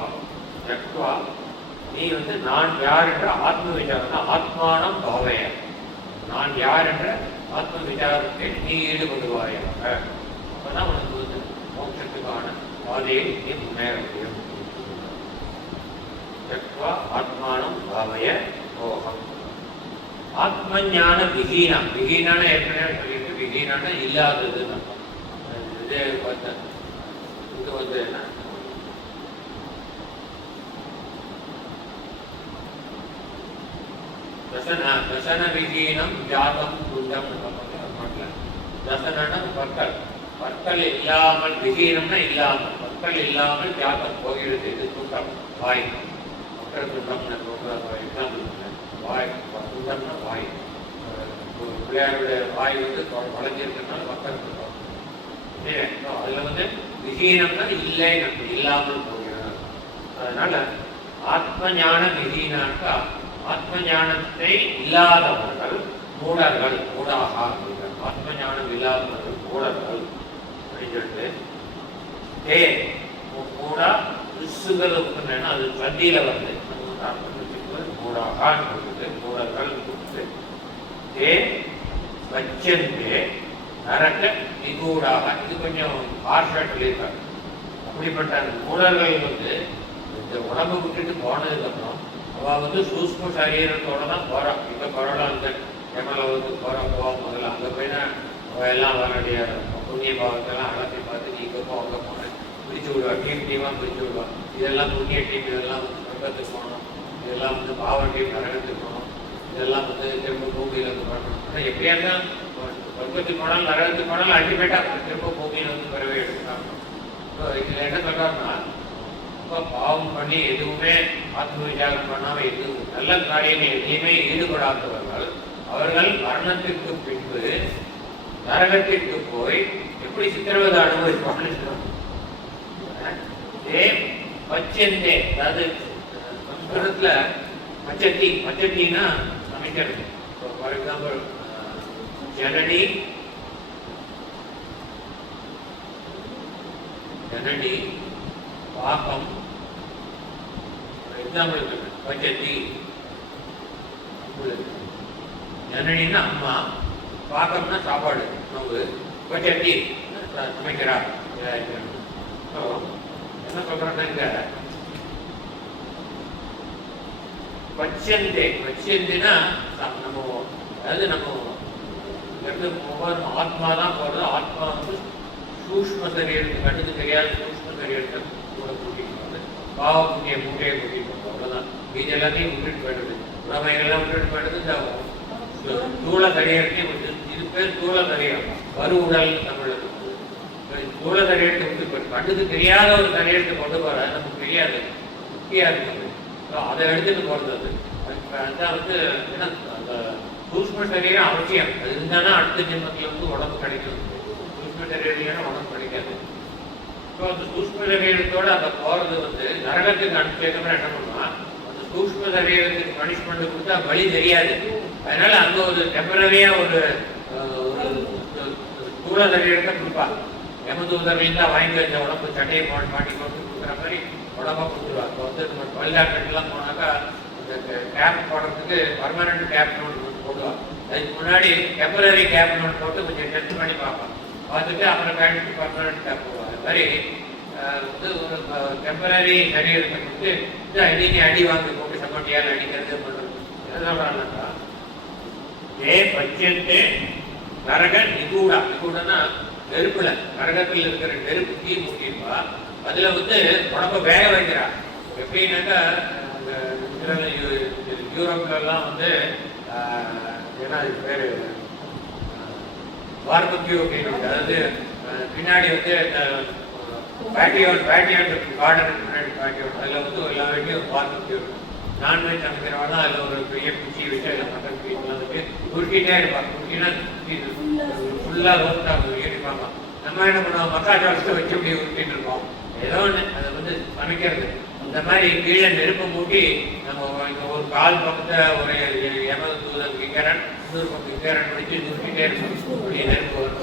நீ வந்து நான் யார் என்ற ஆத்ம விசாரம், ஆத்மானம் பாவைய, நான் யார் என்ற ஆத்ம விசாரத்தை நீ ஈடுபடுவாயாக. அப்பதான் உனக்கு வந்து மோட்சத்துக்கான பாதையில் நீ முன்னேற முடியும். ஆத்மானம் பாவய கோகம். ஆத்ம ஞான விகீனம். விகீனான ஏற்கனவே சொல்லிட்டு விகீனான இல்லாதது. இதே இது வந்து என்ன தசன விகீனம் ஜாதம் குண்டம். தசனம் பற்கள். பற்கள் இல்லாமல், விகீனம்னா இல்லாமல், பற்கள் இல்லாமல் ஜாதம் போகிறது. இது குண்டம் வாய். வாய் குண்டம்னா வாய். பிள்ளையாருடைய வாய் வந்து வளைஞ்சிருக்கிறதுனால பக்கம் இருக்கும். அதுல வந்து விகீனம்னா இல்லை, இல்லாமல் போகிறது. அதனால ஆத்ம ஞான விகீனாக்கா ஆத்ம ஞானத்தை இல்லாதவர்கள் மூடர்கள், மூடாகா. ஆத்ம ஞானம் இல்லாதவர்கள் மூடர்கள் அப்படின்னு சொல்லிட்டு மூடா கிறிஸ்துகள் அது சந்தியில வந்து மூடாகான்னு சொல்றது. மூடர்கள் தே வச்சந்தே நரக நிகூடாக. இது கொஞ்சம் ஹார்ஷா சொல்லியிருக்காங்க. அப்படிப்பட்ட அந்த மூடர்கள் வந்து இந்த உடம்பு விட்டுட்டு போனதுக்கு அப்புறம் அவ வந்து சூஷ்ம சரீரத்தோட தான் போறான். இங்க பரவாயில்ல அந்த எமலவுக்கு போவோம். முதல்ல அங்க போயினா அவ எல்லாம் அவனுடைய புண்ணிய பாவத்தெல்லாம் அலசி பார்த்து நீ இங்கே போ அங்கே போனேன் பிரித்து விடுவா. டீமாக பிரித்து விடுவா. இதெல்லாம் புண்ணிய டீம், இதெல்லாம் வந்து சொர்க்கத்துக்கு போகணும், இதெல்லாம் வந்து பாவ டீம் நரகத்துக்கு போகணும், இதெல்லாம் வந்து திரும்ப பூமியில் வந்து பண்ணணும். ஆனால் எப்படியா இருந்தால் சொர்க்கத்துக்கு போனாலும் நரகத்துக்கு போனாலும் அல்டிமேட்டாக திரும்ப பூமியில் வந்து பிறவை எடுத்துக்காங்க. ஸோ இதில் என்ன சொல்கிறாருன்னா, ரொம்ப பாவம் பண்ணி எதுவுமே ஆத்ம விசாரம் பண்ணாமல் எதுவும் நல்ல காரியங்கள் எதையுமே ஈடுபடாதவர்கள் அவர்கள் மரணத்திற்கு பின்பு நரகத்திற்கு போய் எப்படி சித்திரவதை அனுபவிப்பாங்க. பச்சந்தே, அதாவது சம்ஸ்கிருதத்துல பச்சட்டின்னா சமைக்கிறது. ஃபார் எக்ஸாம்பிள் ஜனனி பாக்கம். எக்ஸாம்பிள் பச்சட்டி. ஜனனின்னா அம்மா, பாக்கம்னா சாப்பாடு உணவு, பச்சட்டி சமைக்கிறா. என்ன சொல்றாங்க, பச்சந்தினா நம்ம, அதாவது நம்ம ஒவ்வொரு ஆத்மா தான் போடுறது. ஆத்மா வந்து சூஷ்ம சரீரத்துக்கு கண்ணுக்கு தெரியாத சூஷ்ம சரீரத்தை கூட கூட்டிட்டு போகுது. பாவ புண்ணிய மூட்டையை கூட்டிட்டு போகும். அவ்வளோதான். மீது எல்லாத்தையும் விட்டுட்டு போயிடுது. உடமைகள்லாம் விட்டுட்டு போயிடுது. இந்த தூள சரீரத்தையும் விட்டு, இது பேர் தூள சரீரம். வரு உடல் தமிழ். தூள சரீரத்தை விட்டு போயிட்டு கண்ணுக்கு தெரியாத ஒரு சரீரத்தை கொண்டு போற நமக்கு தெரியாது, முக்கியா இருக்குது. அதை எடுத்துட்டு போறது. அது அதான் வந்து ஏன்னா அந்த சூஷ்ம சரீரம் அவசியம். அது இருந்தாலும் அடுத்த ஜென்மத்தில் வந்து உடம்பு கிடைக்கும். சூஷ்ம சரீரம் இல்லைன்னா உடம்பு கிடைக்காது. ஸோ அந்த சூஷ்ம சரீரத்தோட அந்த போகிறது வந்து நரகத்துக்கு அனுப்பிச்சேக்கமாக என்ன பண்ணுவான், அந்த சூஷ்ம சரீரத்துக்கு பனிஷ்மெண்ட் கொடுத்தா வழி தெரியாது. அதனால அங்க ஒரு டெம்பரரியா ஒரு ஸ்தூல சரீரத்தை கொடுப்பாங்க. யமதூதர்லேருந்து வாங்கி வச்ச உடம்பு சட்டையை மாட்டி கொண்டு கொடுக்குற மாதிரி உடம்பா கொடுத்துருவாங்க. இப்போ வந்து நம்ம பல்டாக்டர்லாம் போனாக்கா இந்த கேப் போடுறதுக்கு பர்மனண்ட் கேப்னு ஒன்று போடுவாங்க. அதுக்கு முன்னாடி டெம்பரரி கேப்னு ஒன்று போட்டு கொஞ்சம் டெஸ்ட் பண்ணி பார்ப்பாங்க. பார்த்துட்டு அப்புறம் கழிச்சு பர்மனண்ட் கேப் போடுவாங்க. அது மாதிரி வந்து ஒரு டெம்பரரி சரீரத்தை கொடுத்து நீ அடி வாங்கி போட்டு சமட்டியால் அடிக்கிறது பண்ணுறது. என்ன சொல்கிறாங்கக்கா, பட்சத்தே நரக நிகூடா. நிகூடனா நெருப்புல, நரகத்தில் இருக்கிற நெருப்பு தீ மூட்டிருப்பா. அதுல வந்து உடம்ப வேக வைக்கிறா. எப்படின்னாக்கா யூரோப்லாம் வந்து ஏன்னா இது பேரு பார்பக்யூ அப்படின்னு, அதாவது பின்னாடி வந்து பேட்டியோட் கார்டன் முன்னாடி பேட்டியோட், அதில் வந்து எல்லா வீட்லையும் பார்பக்யூ இருக்கும். நான்வெஜ் சமைக்கிறவங்க அதில் ஒரு பெரிய குச்சி வச்சு அதில் மட்டன் பீஸ்லாம் வந்துட்டு உருக்கிட்டே இருப்பாங்க. உருக்கினா ஃபுல்லாக ரோஸ்டாக ஏறிப்பாங்க. நம்ம என்ன பண்ணுவோம், மசாலா வச்சு வச்சு இப்படி உருட்டிட்டு இருக்கோம். ஏதோ ஒன்று அதை வந்து சமைக்கிறது. இந்த மாதிரி கீழே நெருப்பு மூட்டி நம்ம இங்கே ஒரு கால் பக்கத்தை ஒரு யமதூதன் கிங்கரன், இன்னொரு பக்கம் கிங்கரன் பிடிச்சி உருட்டிட்டே இருக்கும். அப்படியே நெருப்பு வரும்.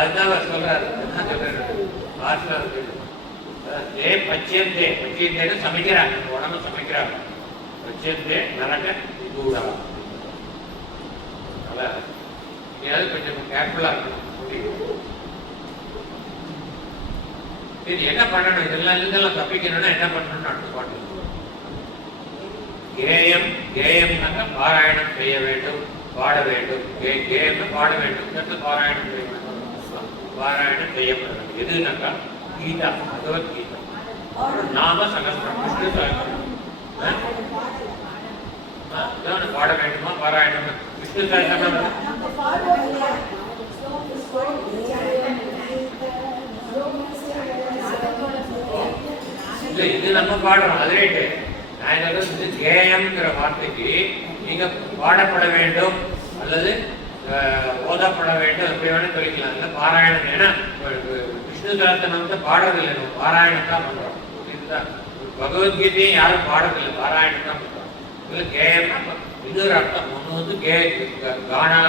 அதுதான் சொல்றாரு. அதுதான் சொல்றாரு ஆசிரியர் இருக்கு. பச்சேந்தே, பச்சேந்தேன்னு சமைக்கிறாங்க, உடம்பு சமைக்கிறாங்க. பச்சேந்தே நரக நிகூடா. அதனால கொஞ்சம் கேர்ஃபுல்லா இருக்கணும். இது என்ன பண்ணணும், இதெல்லாம் தப்பிக்கணும்னா என்ன பண்ணணும்னு அடுத்த பாட்டு. கேயம்னாக்க பாராயணம் செய்ய வேண்டும், பாட வேண்டும். கேயம்னு பாட வேண்டும், பாராயணம் செய்ய வேண்டும், பாராயணம் செய்யப்பட வேண்டும். எதுனாக்கா கீதா, பகவத்கீதா. நாம சகஸ்ரம், விஷ்ணு சகஸ்ரம் பாட வேண்டுமா, பாராயணம். விஷ்ணு சகஸ்ரம் இல்ல, இது நம்ம பாடுறோம், அது ரைட்டு. நான் என்ன கேயம்ங்கிற வார்த்தைக்கு நீங்க பாடப்பட வேண்டும் அல்லது ஓதப்பட வேண்டும் அப்படி வேணும் சொல்லிக்கலாம். இல்லை பாராயணம், ஏன்னா விஷ்ணு சகஸ்ரநாமத்தை வந்து பாடுறதில்லை, நம்ம பாராயணம் தான் பண்றோம். இதுதான் பகவத்கீதையை யாரும் பாடுறதில்லை, பாராயணம் தான் பண்றோம். இல்லை கேயம்னா இன்னொரு அர்த்தம். ஒன்று வந்து கானா,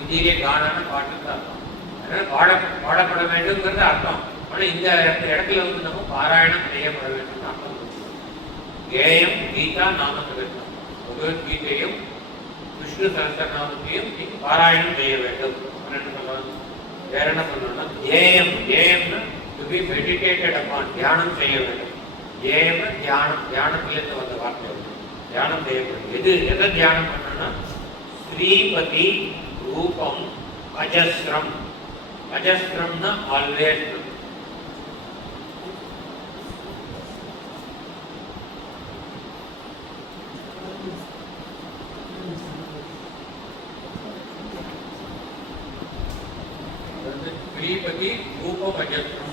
இந்தியிலே கானான பாட்டுக்கு அர்த்தம். அதனால பாடப்பட வேண்டும்ங்கிறது அர்த்தம். ஆனால் இந்த இடத்துல வந்து நம்ம பாராயணம் செய்யப்பட வேண்டும் அர்த்தம். கேயம் கீதா நாம சகஸ்ரம், பகவத்கீதையும் விஷ்ணு சகஸ்ரநாமத்தையும் நீங்க பாராயணம் செய்ய வேண்டும். வேற என்ன பண்ணணும்னா ஏயம்னா டு பி மெடிடேட்டட் அப்பான், தியானம் செய்ய வேண்டும். ஏயம்னா தியானம், தியானத்திலிருந்து வந்த வார்த்தை தியானம் செய்யப்படும். எதை தியானம் பண்ணணும்னா ஸ்ரீபதி ரூபம் அஜஸ்ரம். அஜஸ்ரம்னா ஆல்வேஸ். ஸ்ரீபதி ரூபம் அஜஸ்ரம்.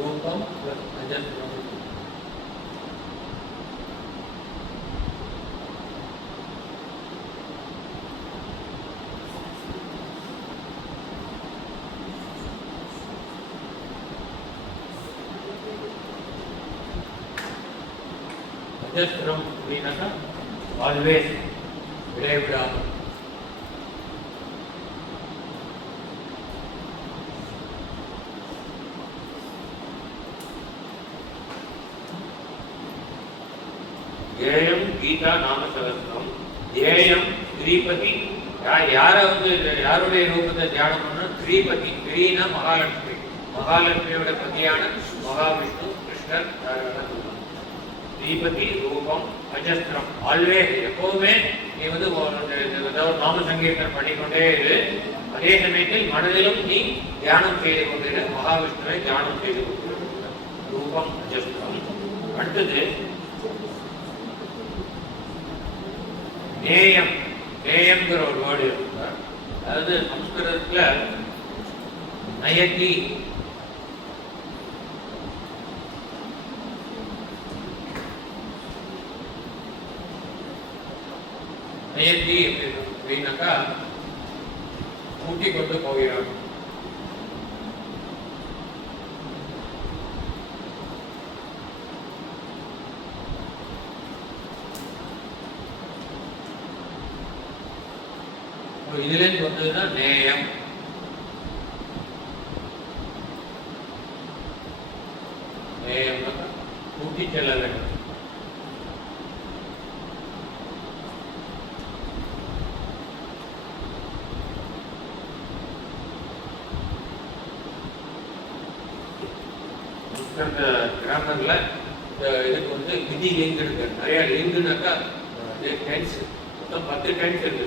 ரூபம் அஜஸ்ரம். அஜஸ்ரம் அப்படின்னாக்கா ஆல்வேஸ், விடைவிடாமல். ஏயம் கீதா நாம சகஸ்ரம். ஏயம் ஸ்ரீபதி. யாரை வந்து யாருடைய ரூபத்தை தியானம் பண்ணணும்? ஸ்ரீபதி. ஸ்ரீனா மகாலட்சுமி, மகாலட்சுமியோட பதியான மகாவிஷ்ணு கிருஷ்ணர். ஸ்ரீபதி ரூபம் அஜஸ்ரம், ஆல்வேஸ், எப்பவுமே நீ வந்து நாம சங்கீர்த்தனம் பண்ணிக்கொண்டே இரு. அதே சமயத்தில் மனதிலும் நீ தியானம் செய்து கொண்டிரு, மகாவிஷ்ணுவை தியானம் செய்து கொண்டிரு. ரூபம் அஜஸ்ரம். அடுத்தது நேயம், நேயம்ங்கிற ஒரு வேர்டு இருக்கு. அதாவது சம்ஸ்கிருதத்துல நயத்தி நயத்தி அப்படின்னாக்கா கூட்டிக் கொண்டு போகிறான். இதுலேருந்து வந்ததுதான் நேயம். நேயம் கூட்டி செல்ல வேண்டும். கிராமர்ல இதுக்கு வந்து விதி லிங்க் இருக்கு. நிறைய லிங்குனாக்கா டென்ஸ் மொத்தம் 10 டென்ஸ் இருக்கு.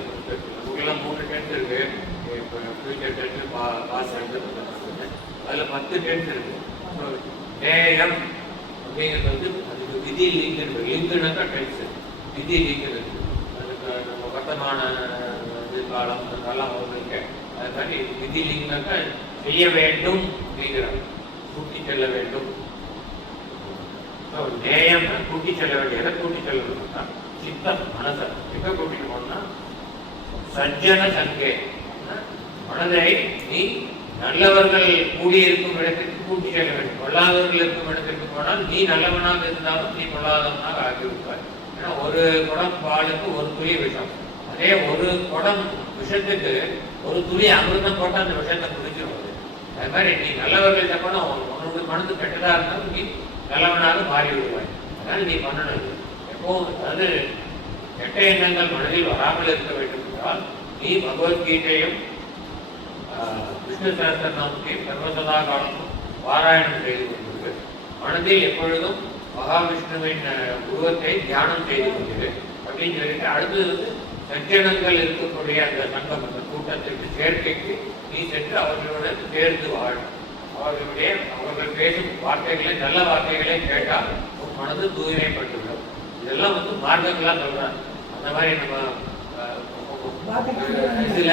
நமக்குலாம் 3 டென்ஸ் இருக்கு. Future tense, past tense. அதில் 10 டென்ஸ் இருக்கு. நேயம் அப்படிங்கிறது வந்து அதுக்கு விதி லிங்க் இருக்கு. லிங்குனாக்கா டென்ஸ், விதி லிங்க் இருக்கு. அதுக்கு நம்ம வர்த்தமான காலம் அதெல்லாம் இருக்கு. அது மாதிரி விதி லிங்க்னாக்கா செய்ய வேண்டும் அப்படிங்கிறாங்க. கூட்டி செல்ல வேண்டும். நேயம் கூட்டி செல்ல வேண்டிய எதை கூட்டி செல்ல வேண்டும்னா சித்தம், மனசை எங்க கூட்டிட்டு போனா சஜ்ஜன சங்கே, மனதை நீ நல்லவர்கள் கூடியிருக்கும் இடத்திற்கு கூட்டி செல்ல வேண்டும். கொள்ளாதவர்கள் இருக்கும் இடத்திற்கு போனால் நீ நல்லவனாக இருந்தாலும் நீ கொள்ளாதவனாக ஆகியிருப்பாய். ஏன்னா ஒரு குடம் பாலுக்கு ஒரு துளி விஷம். அதே ஒரு குடம் விஷத்துக்கு ஒரு துளி அமிர்தம் போட்டால் அந்த விஷத்தை குடிச்சிடும். அது மாதிரி நீ நல்லவர்கள்ட்ட போனால் உன்னோட மனது கெட்டதா இருந்தாலும் நீ நல்லவனாக மாறி விடுவாய். அதனால நீ பண்ணணும். எப்பவும் அதாவது கெட்ட எண்ணங்கள் மனதில் வராமல் இருக்க வேண்டும் என்றால் நீ பகவத்கீதையும் விஷ்ணு சஹஸ்ரநாமத்தையும் சர்வசதா காலமும் பாராயணம் செய்து கொண்டிருக்கு. மனதில் எப்பொழுதும் மகாவிஷ்ணுவின் உருவத்தை தியானம் செய்து கொண்டிரு அப்படின்னு சொல்லிட்டு அடுத்தது வந்து சஜ்ஜனங்கள் இருக்கக்கூடிய அந்த சங்கம், அந்த கூட்டத்திற்கு சேர்க்கைக்கு நீ சென்று அவர்களோட சேர்ந்து வாழும். அவர்கள் பேசும் வார்த்தைகளை, நல்ல வார்த்தைகளை கேட்டால் உன் மனது தூய்மைப்பட்டுவிடும். இதெல்லாம் வந்து மார்க்கங்களா சொல்றாங்க. அந்த மாதிரி நம்ம இதுல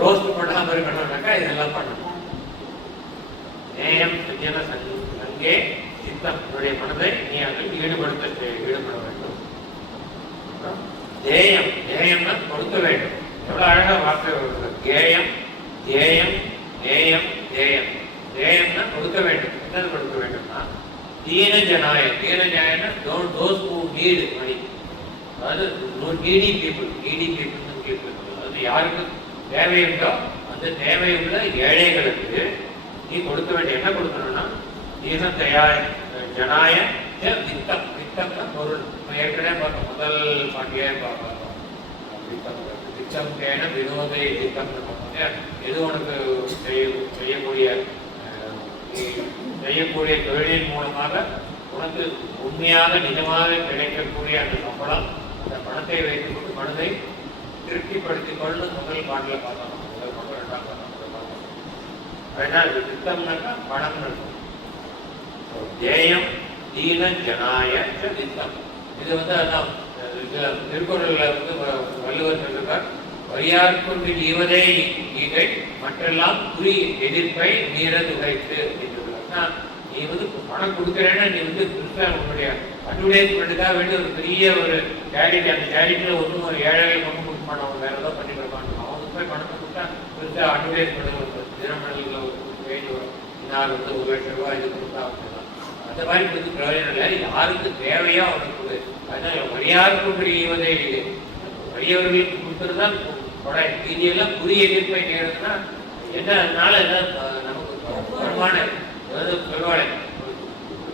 ரோஸ்ட் பண்ணாம இருக்கணும்னாக்கா இதெல்லாம் பண்ணணும். நேயம் சஜ்ஜன சங்கே சித்தம், என்னுடைய மனதை நீ அதில் ஈடுபட வேண்டும். தேயம், தேயம்னா கொடுக்க வேண்டும். எவ்வளவு அழகா வார்த்தை வருது. கேயம், தேயம், நேயம், தேயம். தேயம்னா கொடுக்க வேண்டும். என்னது கொடுக்க வேண்டும்னா தீன ஜனாய, தீன ஜனாயனா those who need money. அதாவது needy people, அது யாருக்கு தேவை உண்டோ அந்த தேவையுள்ள ஏழைகளுக்கு நீ கொடுக்க வேண்டிய என்ன கொடுக்கணும்னா தீன ஜனாய வித்தம். வித்தம்னா பொருள். ஏற்கனவே பார்க்க முதல் பாட்டியே பார்க்கலாம். வித்தம் கேன வினோதை வித்தம். எது உனக்கு செய்யக்கூடிய தொழிலின் மூலமாக உனக்கு உண்மையாக நிஜமாக கிடைக்கக்கூடிய அந்த சம்பளம், அந்த பணத்தை வைத்துக் கொண்டு மனதை திருப்திப்படுத்திக் கொண்டு முதல் பாட்டில் பார்த்தோம். முதல் பாட்டு, 2ஆம் பாட்டு, முதல் பாட்டு. அதனால் திட்டம்னாக்கா பணம் இருக்கும். தேயம் தீன ஜனாய திட்டம். இது வந்து அதான் திருக்குறள்ல வந்து வள்ளுவர் சொல்றார், வரியார்கொண்டு ஈவதே ஈகை மற்றெல்லாம் குறி எதிர்ப்பை மீறது உரைத்து அப்படின்னு சொல்றாங்க. நீ வந்து பணம் கொடுக்குறேன்னா நீ வந்து உன்னுடைய அட்வர்டைஸ்மெண்ட்டுக்காக வேண்டி ஒரு பெரிய ஒரு சேரிட்டி, அந்த சேரிட்டியில் ஒன்றும் ஒரு ஏழைகள் ஒன்றும் கொடுக்க மாட்டாங்க, வேற ஏதோ பண்ணி கொடுப்பாங்க. அவங்க போய் பணத்தை கொடுத்தா பெருசாக அட்வர்டைஸ்மெண்ட் தினமணிகளில் ஒரு பேஜ் வரும், இன்னார் வந்து 1 லட்சம் ரூபாய் இது கொடுத்தா அப்படின்னா அந்த மாதிரி கொடுத்து பிரயோஜனம் இல்லை. யாருக்கு தேவையோ அவனுக்கு கொடு. அதனால வரியாருக்கு ஈவதே இல்லை, வறியவர்களுக்கு கொடுத்துருதான் கொடை. மீதியெல்லாம் குறி எதிர்ப்பை நேரத்துனா என்னனால நமக்கு வருமானம் சொல்லுவாளே.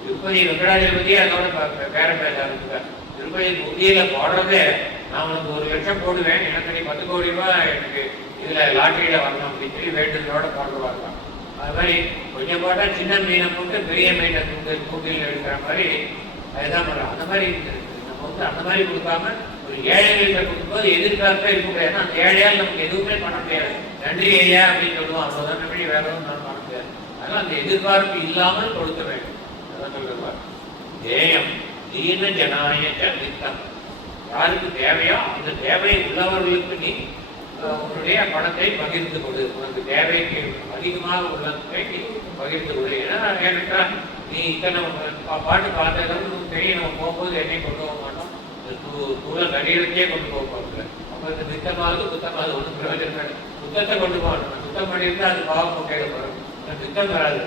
திருப்பதி வெங்கடாஜலபதியே அதோட பேரம் பேச ஆரம்பிச்சார். திருப்பதி உண்டியில போடுறதே நான் உனக்கு 1 லட்சம் போடுவேன், எனக்கு நீ 10 கோடி ரூபாய் எனக்கு இதுல லாட்டரியில வரணும் அப்படின்னு சொல்லி வேண்டுதலோட போடுவாங்க. அது மாதிரி கொஞ்சம் போட்டா சின்ன மீனை போட்டு பெரிய மீனை தூண்டில் எடுக்கிற மாதிரி அதுதான் பண்றோம். அந்த மாதிரி நம்ம வந்து அந்த மாதிரி கொடுக்காம ஒரு ஏழைகள்கிட்ட கொடுக்கும்போது எதிர்பார்ப்பே இருக்க முடியாது. அந்த ஏழையால் நமக்கு எதுவுமே பண்ண முடியாது. நன்றி ஐயா அப்படின்னு சொல்லுவோம், அவ்வளோதான். நன்றி வேற ஒன்றும் நான் பண்ண முடியாது. அதனால அந்த எதிர்பார்ப்பு இல்லாமல் கொடுக்க வேண்டும். அதான் சொல்லுவார். தேயம் தீன ஜனாய திட்டம். யாருக்கு தேவையோ அந்த தேவை உள்ளவர்களுக்கு நீ உன்னுடைய பணத்தை பகிர்ந்து கொடு. உனக்கு தேவைக்கு அதிகமாக உள்ளதை நீ பகிர்ந்து கொடு. ஏனென்றால் நீ இத்தனை பாட்டு பார்த்ததும் தெரியும், நம்ம போகும்போது என்னை கொண்டு போக மாட்டோம், தூளை கடிதத்தையே கொண்டு போக போகல. அப்போ இந்த மித்தமாவது புத்தமாவது ஒன்றும் பிரயோஜனம் இல்லை. சுத்தத்தை கொண்டு போகணும். சுத்தம் பண்ணியிருந்தா அது பாவம் முட்டையில வரும், சுத்தம் வராது.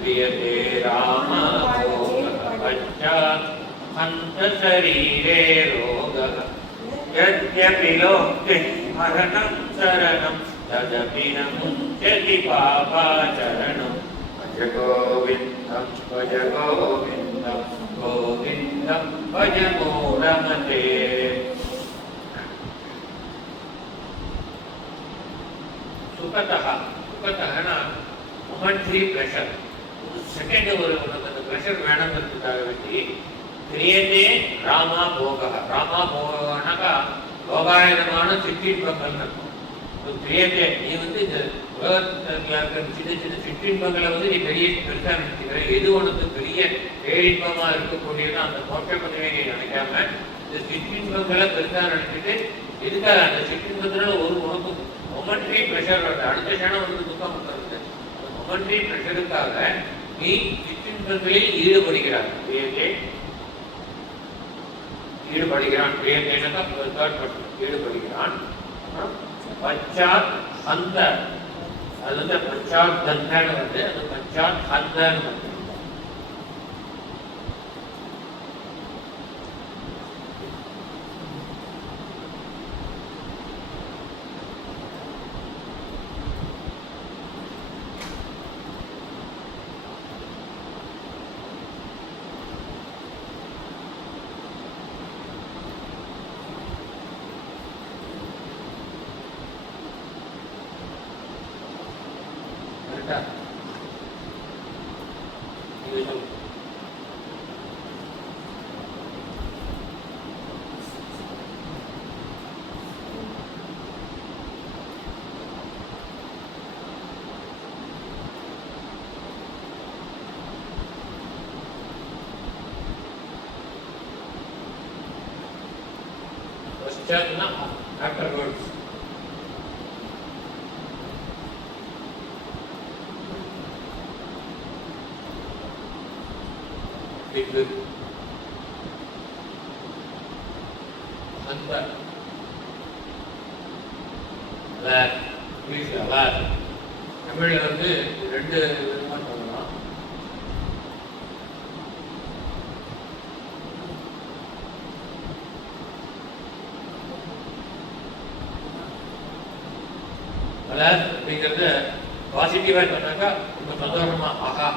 प्रियते राम हन्त शरीरे रोगः यद्यपि लोके मरणं शरणं तदपि न मुञ्चति पापाचरणं भज गोविन्दं भज गोविन्दं गोविन्दं भज मूढमते. सुखतः ना momentary pleasure, second ஒரு அந்த ப்ரெஷர் வேணுங்கிறதுக்காக வேண்டி கிரியதே ராமா போகா. ராமா போகனாக்கா லோகாயனமான சிற்றின்பங்கள் இருக்கும். கிரியதே நீ வந்து இந்த உலகத்தில் சின்ன சின்ன சிற்றின்பங்களை வந்து நீ பெரிய பெருசா நினைச்சுக்கிற. எது உனக்கு பெரிய பேரின்பமா இருக்கக்கூடியது அந்த மோட்ச பதவியை நீ நினைக்காம இந்த சிற்றின்பங்களை பெருசா நினைச்சிட்டு எதுக்காக அந்த சிற்றின்பத்தினால ஒரு உனக்கு மொமெண்ட்ரி ப்ரெஷர் வருது, அடுத்த கணம் வந்து துக்கம் வருது. மொமெண்ட்ரி ப்ரெஷருக்காக நீ சிற்றின்பங்களில் ஈடுபடுகிறான். ஈடுபடுகிறான். பச்சாத் ஹந்த, அது வந்து பச்சாத் தந்தன்னு வந்து அது பச்சாத் ஹந்தன்னு வந்து afterwards. தமிழ்ல வந்து ரெண்டு விதமா சொல்லலாம். அப்படிங்கிறது பாசிட்டிவா சொன்னாக்கா ரொம்ப சந்தோஷமா ஆஹா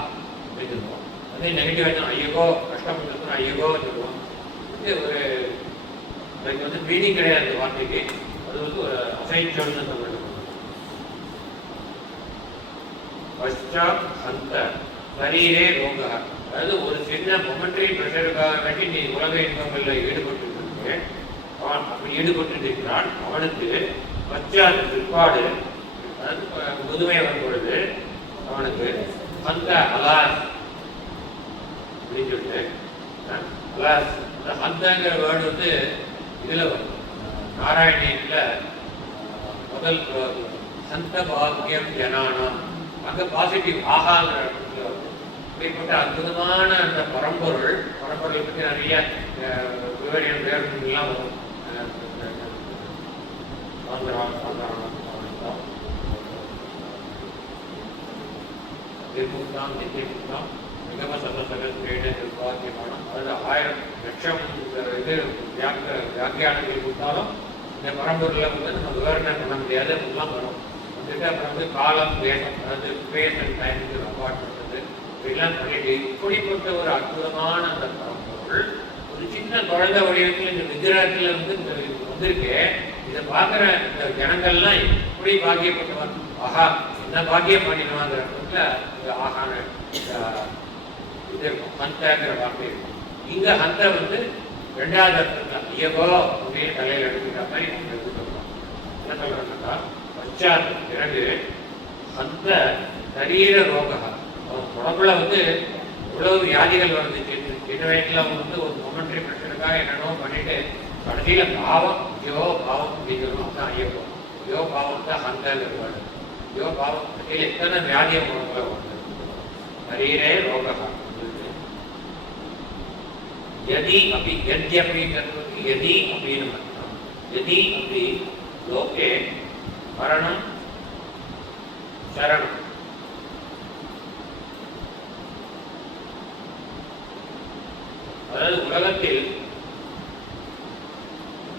அப்படின்னு சொல்லுவோம். அதே நெகட்டிவா சொன்னா ஐயோ கஷ்டம் இருக்குன்னா ஐயோ சொல்லுவோம். ஒரு அதுக்கு வந்து மீனிங் கிடையாது வார்த்தைக்கு, அது வந்து ஒரு அசைச்சொல்னு சொல்றது. பச்சாத் ஹந்த சரீரே ரோக, அதாவது ஒரு சின்ன மொமெண்ட்ரி ப்ரெஷருக்காக வேண்டி நீ உலக இன்பங்களில் ஈடுபட்டு அவன் அப்படி ஈடுபட்டு இருக்கிறான். அவனுக்கு பச்சாத் பிற்பாடு, அதாவது முதுமை வரும் பொழுது அவனுக்கு அந்த அலாஸ் அப்படின்னு சொல்லிட்டு அலாஸ், அந்த ஹந்தங்கிற வேர்டு வந்து இதுல நாராயணியத்தில் முதல் சந்த பாக்கியம் ஜனானம், அங்க பாசிட்டிவ் ஆகாங்கிற இப்படிப்பட்ட அற்புதமான அந்த பரம்பொருளை பற்றி நிறைய விவரியம் பேருலாம் வரும். நிர்முக்தாம் நித்தியமுக்தாம் மிகவ சதசக கிரேட நிர்வாகியமான, அதாவது 1000 லட்சம் இது வியாக்கியானங்கள் கொடுத்தாலும் இந்த பரம்பொருளில் வந்து நம்ம விவரணை பண்ண முடியாது. அப்படிலாம் வரும். வந்துட்டு அப்புறம் வந்து காலம் தேசம், அதாவது ஸ்பேஸ் அண்ட் டைமுக்கு அவாய்ட் பண்ணுறது இப்படிலாம் பண்ணிட்டு இப்படிப்பட்ட ஒரு அற்புதமான அந்த பரம்பொருள் ஒரு சின்ன குழந்தை வடிவத்தில் இந்த விக்கிரகத்தில் வந்து வந்திருக்கு. இதை பார்க்குற இந்த ஜனங்கள்லாம் இப்படி பாக்கியப்பட்டவன், ஆஹா என்ன பாக்கியம் பண்ணிடுவாங்கிற ஆகான இது இருக்கும். ஹந்தங்கிற வார்த்தை இருக்கும். இங்க ஹந்த வந்து ரெண்டாவது அர்த்தம் ஐயகோ அப்படின்னு தலையில் எடுத்துக்கிற மாதிரி நம்ம எடுத்துக்கிறோம். என்ன சொல்றாங்கன்னா பச்சாத் பிறகு அந்த சரீர ரோக, அவன் உடம்புல வந்து இவ்வளவு வியாதிகள் வருது. சின்ன வயசுல அவங்க வந்து ஒரு மொமெண்ட்ரி பிரச்சனைக்காக என்னென்னோ பண்ணிட்டு கடைசியில பாவம் யோ பாவம் அப்படின்னு தான் ஐயப்பம். யோ பாவம் தான் ஹந்தல் இருப்பாடு. யோ பாவம் கடைசியில் எத்தனை வியாதியை உடம்புல வந்து சரீரே ரோகா. यदि अपि यद्यपि तत्त्वं यदि अपि नमः यदि अपि लोके मरणं शरणं அதாவது உலகத்தில்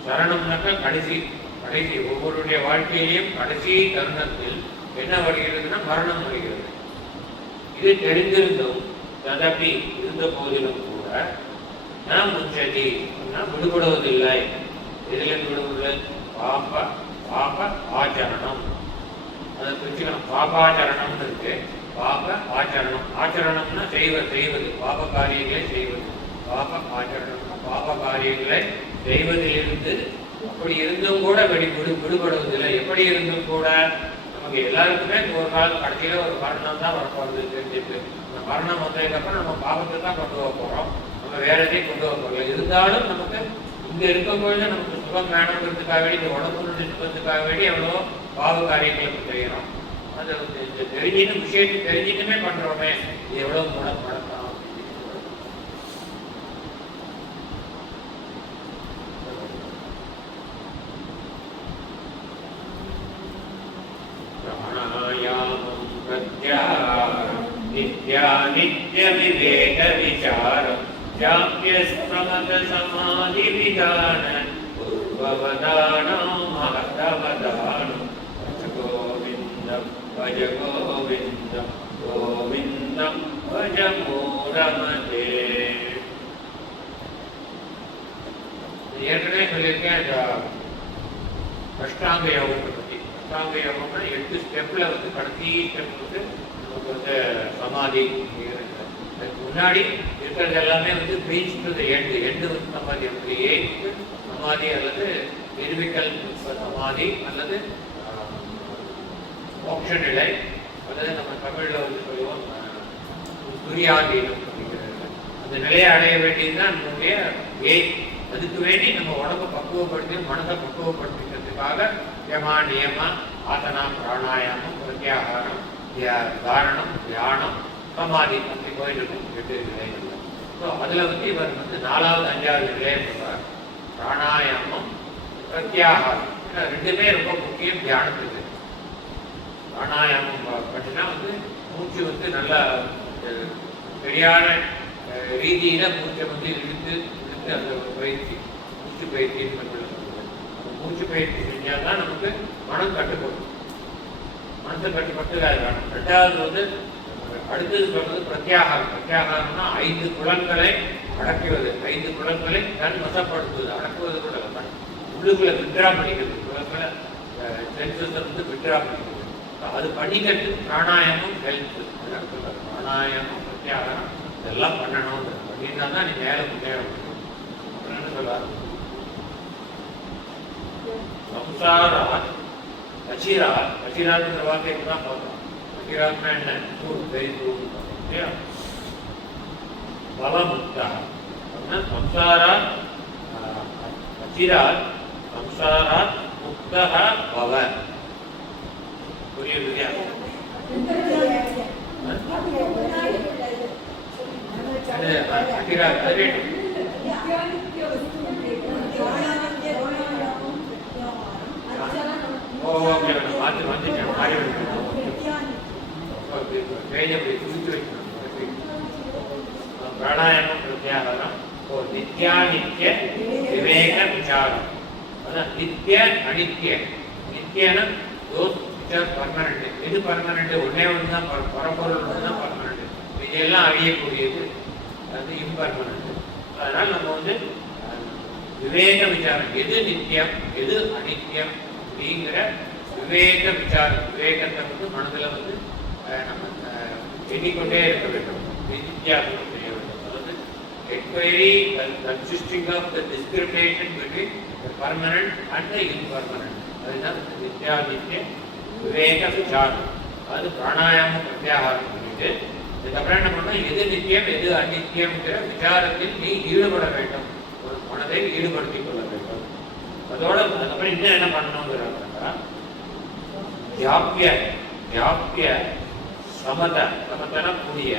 சரணம்னாக்க கடைசி கடைசி ஒவ்வொருடைய வாழ்க்கையிலையும் கடைசி தருணத்தில் என்ன வருகிறதுனா மரணம் வருகிறது. இது தெரிந்திருந்தும் ததபி இருந்த போதிலும் கூட நாம் முச்சதி விடுபடுவதில்லை. எதிலும் விடுவதில்லை? பாப பாப ஆச்சரணம். அதை பிரிச்சுக்கணும். பாபாச்சரணம்னு இருக்கு. பாப ஆச்சரணம். ஆச்சரணம்னா செய்வது பாப காரியங்களை செய்வது. பாப ஆச்சரணம் பாப காரியங்களை செய்வதிலிருந்து அப்படி இருந்தும் கூட விடுபடுவதில்லை. எப்படி இருந்தும் கூட நமக்கு எல்லாருக்குமே ஒரு காலம் கடைசியில ஒரு மரணம் தான் வரப்போறது தெரிஞ்சுட்டு, அந்த மரணம் வந்ததுக்கப்புறம் நம்ம பாபத்தை தான் கொண்டு போக போறோம். நம்ம வேற எதையும் கொண்டு வர போகல. இருந்தாலும் நமக்கு இங்க இருக்கும்பொழுது நமக்கு சுகம் வேணுங்கிறதுக்காக வேண்டி, இந்த உடம்புடைய சுகத்துக்காக வேண்டி எவ்வளோ பாவ காரியங்களை செய்யறோம். அது தெரிஞ்சுன்னு விஷயத்தை தெரிஞ்சுட்டுமே பண்றோமே, இது எவ்வளவு முடக்கலாம். பிராணாயாமம் பிரத்யாகாரம் நித்யா நித்ய விவேக விசாரம் ஜாப்யஸ்தமத சமாதி விதான பூர்வவதானம் மகதவதானம் கோவிந்தம் பஜ கோவிந்தம் கோவிந்தம் பஜ மூரமதே. ஏற்கனவே சொல்லியிருக்கேன் அஷ்டாங்க யோகத்தை பற்றி. அஷ்டாங்க யோகம்னா 8 ஸ்டெப்ல வந்து கடைசி ஸ்டெப் வந்து நமக்கு வந்து சமாதி. அதுக்கு முன்னாடி இருக்கிறது எல்லாமே வந்து reach to the end. End வந்து சமாதி. அப்படி ஏய்க்கு சமாதி அல்லது நிர்விக்கல் சமாதி அல்லது மோட்ச நிலை அல்லது நம்ம தமிழ்ல வந்து சொல்லுவோம் துரியாதீனம் அப்படிங்கிறது. அந்த நிலையை அடைய வேண்டியதுதான் நம்மளுடைய ஏய். அதுக்கு வேண்டி நம்ம உடம்பை பக்குவப்படுத்தி மனதை பக்குவப்படுத்திக்கிறதுக்காக யமா நியம ஆசனா பிராணாயாமம் பிரத்யாகாரம் தாரணம் தியானம் சமாதி அப்படி போயிட்டு 8 நிலைகள். ஸோ அதில் வந்து இவர் வந்து 4வது 5வது நிலையை சொல்றார். பிராணாயாமம் பிரத்யாகாரம் ரெண்டுமே ரொம்ப முக்கியம் தியானத்துக்கு. பிராணாயாமம் பண்ணினா வந்து மூச்சு வந்து நல்ல சரியான ரீதியில மூச்சை வந்து இழுத்து அந்த பயிற்சி மூச்சு பயிற்சின்னு சொல்லுவாங்க. மூச்சு பயிற்சி செஞ்சால்தான் நமக்கு மனம் கட்டுப்படும். மனத்தை கட்டுப்பட்டு அது வேணும். 2வது வந்து அடுத்தது சொல்றது பிரத்யாகாரம். பிரத்யாகாரம்னா 5 புலன்களை அடக்குவது. 5 புலன்களை தன் வசப்படுத்துவது. அடக்குவது கூட உள்ளுக்குள்ள வித்ரா பண்ணிக்கிறது. புலன்களை சென்சஸ் வந்து வித்ரா பண்ணிக்கிறது. அது பண்ணிக்கிறது பிராணாயாமம் ஹெல்த். பிராணாயாமம் பிரத்யாகாரம் இதெல்லாம் பண்ணணும். பண்ணினா தான் நீ மேலே முன்னேற முடியும். அப்படின்னு சொல்றாரு. சம்சாரா அச்சிரா. அச்சிராங்கிற வார்த்தை தான் பார்த்தோம். அச்சிராத்னா என்ன? தூள் பெரிய தூள் இல்லையா? பவமுக்தா சம்சாரா அச்சிரா சம்சாரா முக்தா பவ. புரியுது இல்லையா? அச்சிரா அது மாற்றி வந்துட்டேன். மாறி பேஜ் அப்படி குறித்து வைக்கணும். பிராணாயாமம் பிரத்யாகாரம் நித்யா நித்திய விவேக விசாரம். அதான் நித்திய அனித்திய. நித்தியனா பர்மனண்ட். எது பர்மனண்ட்? ஒன்னே ஒன்று தான் பரம்பொருள் ஒன்று தான் பர்மனண்ட். இதெல்லாம் அழியக்கூடியது அது இம்பர்மனண்ட். அதனால நம்ம வந்து விவேக விசாரம் எது நித்தியம் எது அனித்தியம் அப்படிங்கிற விவேக விசாரம். விவேகத்தை வந்து மனதில் வந்து நம்ம எண்ணிக்கொண்டே இருக்க வேண்டும். வித்தியாசம் செய்ய வேண்டும். அதாவது enquiry consisting of the discrimination between the permanent and the impermanent. அதுதான் நித்யா நித்திய விவேக விசாரம். அது பிராணாயாமம் பிரத்யாகாரம் பண்ணிட்டு இதுக்கப்புறம் என்ன பண்ணணும், எது நித்தியம் எது அநித்தியம்ங்கிற விசாரத்தில் நீ ஈடுபட வேண்டும், ஒரு மனதை ஈடுபடுத்திக் கொள்ள வேண்டும். அதோட அதுக்கப்புறம் இன்னும் என்ன பண்ணணுங்கிறாங்க, வியாபிய சமதன கூடிய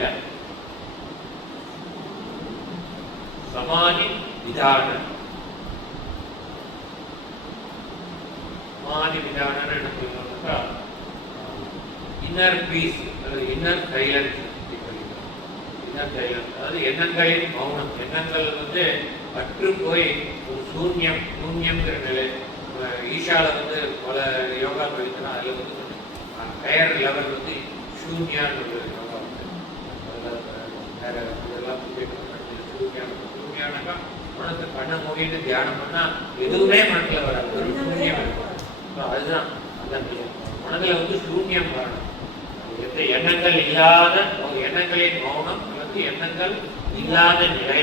சமாதி விதான. சமாதி விதானம் என்ன சொல்லுவாங்க, இன்னர் பீஸ் அல்லது இன்னர் சைலன்ஸ். இன்னர் சைலன்ஸ் அதாவது எண்ணங்களின் மௌனம். எண்ணங்கள் அற்று போய் ஒரு சூன்யம்ங்கிற நிலை. ஈஷால பல யோகா படிக்கணும். அதில் ஹையர் லெவல் சூன்யான்னு ஒரு யோகா இதெல்லாம் சூன்யானாக்கா மனசு கண்ண மூடிட்டு தியானம் பண்ணா எதுவுமே மனசுல வராது, ஒரு சூன்யம் இருக்கும். அதுதான் அந்த மனதில் சூன்யம் வரணும். எந்த எண்ணங்கள் இல்லாத எண்ணங்களின் மௌனம் அல்லது எண்ணங்கள் இல்லாத நிலை.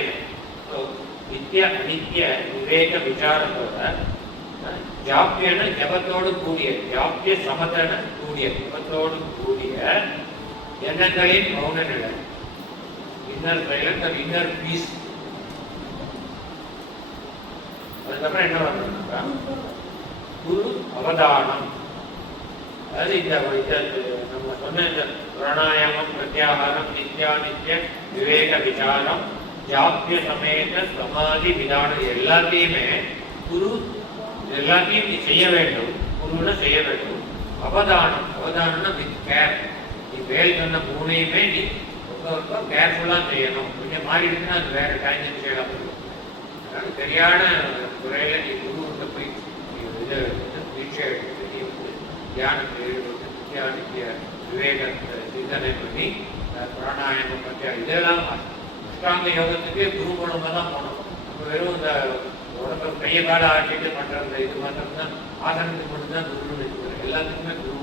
நித்திய அனித்திய விவேக விசாரத்தோட ஜாப்பியன ஜபத்தோடு கூடிய, ஜாப்பிய சமதன கூடிய, ஜபத்தோடு கூடிய எண்ணங்களின் மௌன நிலை. Inner silence or inner peace. அதுக்கப்புறம் என்ன பண்ணணும்னா குரு அவதானம். அதாவது இந்த நம்ம சொன்ன இந்த பிராணாயாமம், பிரத்யாகாரம், நித்யானித்ய விவேக விசாரம், ஜாப்பிய சமேத சமாதி விதானம் எல்லாத்தையுமே குரு எல்லாத்தையும் நீ செய்ய வேண்டும். குருன்னு செய்ய வேண்டும். அவதானம், அவதானம்னா வித் கேர். நீ வேல் சொன்ன மூணையுமே நீ ரொம்ப கேர்ஃபுல்லா செய்யணும். கொஞ்சம் மாறிடுச்சுன்னா அது வேற டைம் செய்யலாம். அதனால சரியான முறையில நீ குருவுக்கு போய் இது தீட்சை எடுத்து நீ தியானத்தில் ஈடுபட்டு நித்யானித்ய விவேக சிந்தனை பண்ணி பிராணாயாமம் பற்றி இதெல்லாம் அஷ்டாங்க யோகத்துக்கு குரு மூலமாக தான் போகணும். வெறும் இந்த உடம்பு கையை கால ஆட்டிட்டு பண்றது இது மட்டும்தான், ஆசனத்துக்கு மட்டும்தான் குருன்னு வச்சுக்கிறேன். எல்லாத்துக்குமே குரு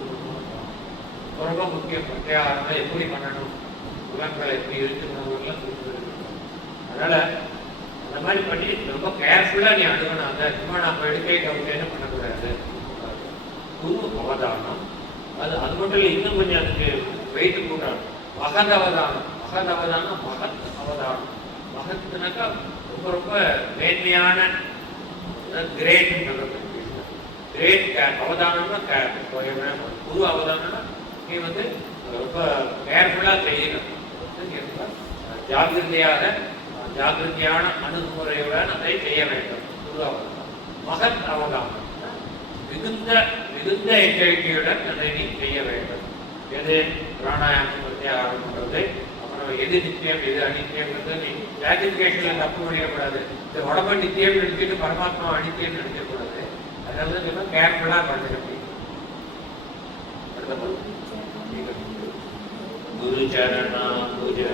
ரொம்ப முக்கியம். பிரத்யாகாரம் எப்படி பண்ணணும், புலன்களை எப்படி இழுத்துக்கணும்லாம் குரு. அதனால அந்த மாதிரி பண்ணி ரொம்ப கேர்ஃபுல்லா நீ அணுகணும். அந்த சும்மா நம்ம எடுக்கை கவுச்சேன்னு பண்ணக்கூடாது. குரு அவதானம் அது மட்டும் இல்லை, இன்னும் கொஞ்சம் அதுக்கு வெயிட்டு கூட்டணும். மகத் அவதானம். மகத் அவதானம் மகத் அவதானம். மகத்துனாக்கா ரொம்ப ரொம்ப மேன்மையான கிரேட் சொல்றது. கிரேட் அவதானம்னா குரு அவதானம்னா நீ ரொம்ப கேர்ஃபுல்லா செய்யணும். ஜாகிரதையான அணுகுமுறையுடன் அதை செய்ய வேண்டும். குரு அவதானம். மகத் அவதானம் மிகுந்த எச்சரிக்கையுடன் அதை நீ செய்ய வேண்டும். எது பிராணாயாமம் பிரத்யாகாரம் பண்றது, அப்புறம் எது நித்தியம் எது அனித்தியம்ன்றது நீ கிளாசிபிகேஷன்ல தப்பு பண்ணிடக்கூடாது. இந்த உடம்பு நித்தியம் நினைச்சிட்டு பரமாத்மா அனித்தியம் நினைக்கக்கூடாது. அதனால தான் கேர்ஃபுல்லா பண்ணுறது. குரு சரணா புஜே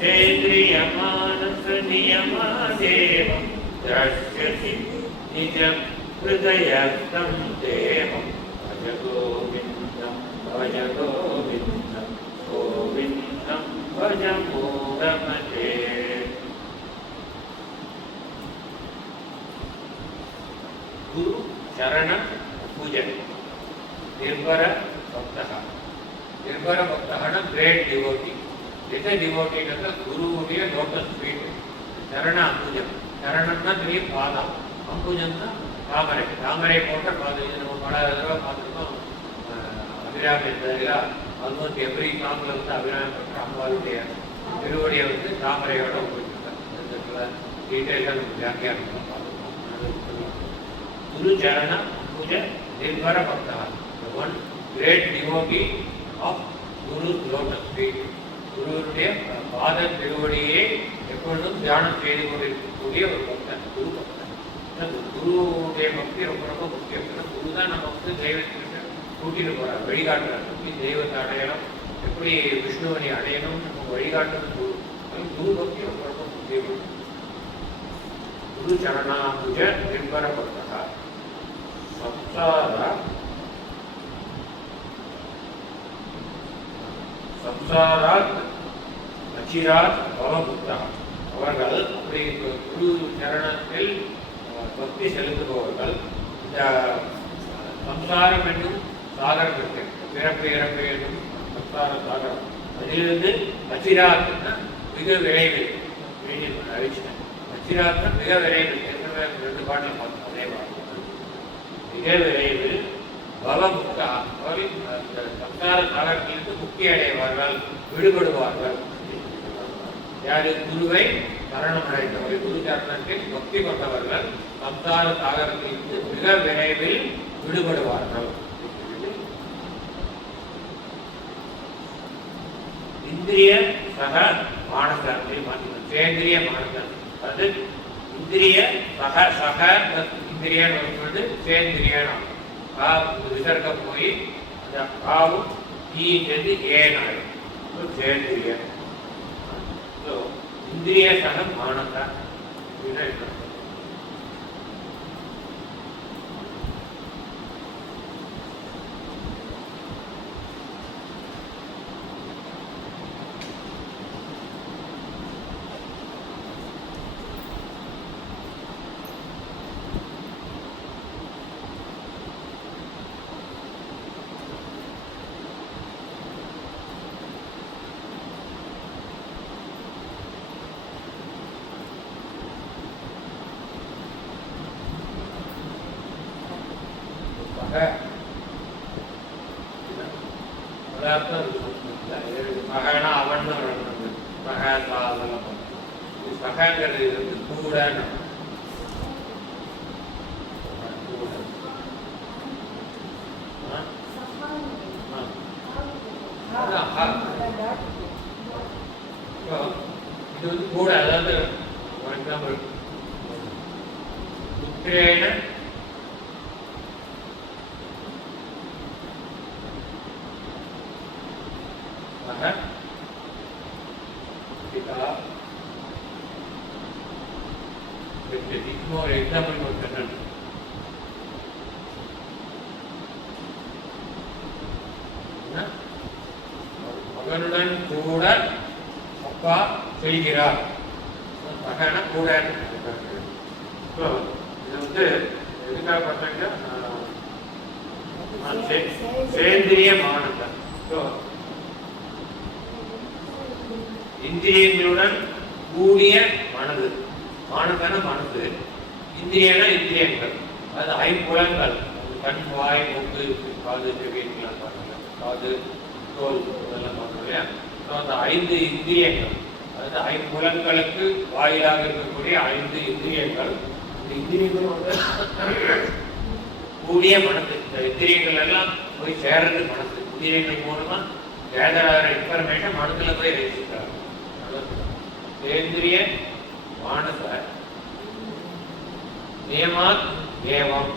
சேந்திரிய மானச நியமாதேவம் திரஷ்யசி நிஜம் ஹிருதயஸ்தம் தேவம். பஜ கோவிந்தம் பஜ கோவிந்தம் கோவிந்தம் பஜ மூடமதே. குரு சரண பூஜை. நிர்பர பக்தः. நிர்பர பக்தகனா கிரேட் டிவோட்டி. எந்த டிவோட்டின்னா குருவுடைய லோட்டஸ் ஃபீட். சரண அம்புஜம். சரணம்னா தெரியும் பாதம், அம்புஜம்னா தாமரை. தாமரை போட்ட பாதம். இது நம்ம பல தடவை பார்த்துருக்கோம். அபிராமி ஆல்மோஸ்ட் எவ்ரி சாங்ல அபிராமி பண்ற அம்பாளுடைய திருவடியை தாமரையோட போயிட்டு டீட்டெயிலாக நம்ம வியாக்கியானம் பார்த்துருக்கோம். குரு சரண பூஜை நிர்பர பக்தா. One great devotee of guru lotus feet. குருவுடைய பாத திருவடியை எப்பொழுதும் தியானம் செய்து கொண்டிருக்கக்கூடிய ஒரு பக்தன் குரு பக்தன். குருவுடைய பக்தி ரொம்ப ரொம்ப முக்கியம். குரு தான் நம்ம தெய்வத்திற்கு கூட்டிட்டு போறார், வழிகாட்டுறார். எப்படி தெய்வத்தை அடையணும், எப்படி விஷ்ணுவனை அடையணும் நம்ம வழிகாட்டுறது குரு. குரு பக்தி ரொம்ப ரொம்ப முக்கியம். குரு சரணா பூஜை நிர்பர பக்தா. சம்சாராத் அச்சிராத் பவமுக்தா. அவர்கள் அப்படி குரு சரணத்தில் பக்தி செலுத்துபவர்கள் இந்த சம்சாரம் என்னும் சாகரம் இருக்கு, பிறப்பு இறப்பு என்னும் சம்சார சாகரம். அதிலிருந்து அச்சிராத்னா மிக விரைவில் அறிவிச்சிட்டேன். அச்சிராத்னா மிக விரைவில், 2 பாட்டில் பார்த்தோம் அதே பாட்டு. மிக விரைவில் பவமுக்தா அந்த சம்சார சாகரத்திலிருந்து முக்தி அடைவார்கள், விடுபடுவார்கள். யாரு? குருவை சரணம் அடைந்தவர்கள், குரு சரணத்தில் பக்தி கொண்டவர்கள் சம்சார சாகரத்திலிருந்து மிக விரைவில் விடுபடுவார்கள். இந்திரிய சக மானசத்தை மாற்றினார். சேந்திரிய மானசம் அது இந்திரிய சக சக இந்திரியன்னு வரும்போது சேந்திரியன் விசர்க்கம் போய் அந்த காவும் ஈன்றது ஏனாயிரம் சேந்திரியன். இந்திரிய சக மானச மகனா அவன் சகங்கிறது வந்து கூட இது வந்து கூட, அதாவது ஃபார் எக்ஸாம்பிள் புத்திரேன ஒரு எக்ஸாம்பிள் கொடுத்தேன். மகனுடன் கூட அப்பா செல்கிறார். மகன கூட இது வந்து எதுக்காக பார்த்தீங்கன்னா சேந்திரிய மானசம். இந்திரியங்களுடன் கூடிய மனது, மானசன மனது, இந்திரியனா இந்திரியங்கள், அது ஐம்புலங்கள், கண் வாய் மூக்கு காது செவியெல்லாம் பார்க்கல, காது தோல் இதெல்லாம் பார்க்கணும் இல்லையா. அந்த 5 இந்திரியங்கள், அதாவது ஐம்புலங்களுக்கு வாயிலாக இருக்கக்கூடிய 5 இந்திரியங்கள், இந்த இந்திரியங்கள் வந்து கூடிய மனது. இந்த இந்திரியங்கள் எல்லாம் போய் சேர்றது மனது. இந்திரியங்கள் மூலமா கேதராகிற இன்ஃபர்மேஷன் மனதுல போய் ரசிக்கிறாங்க. சேந்திரிய மானச நியமாத் ஏவம்.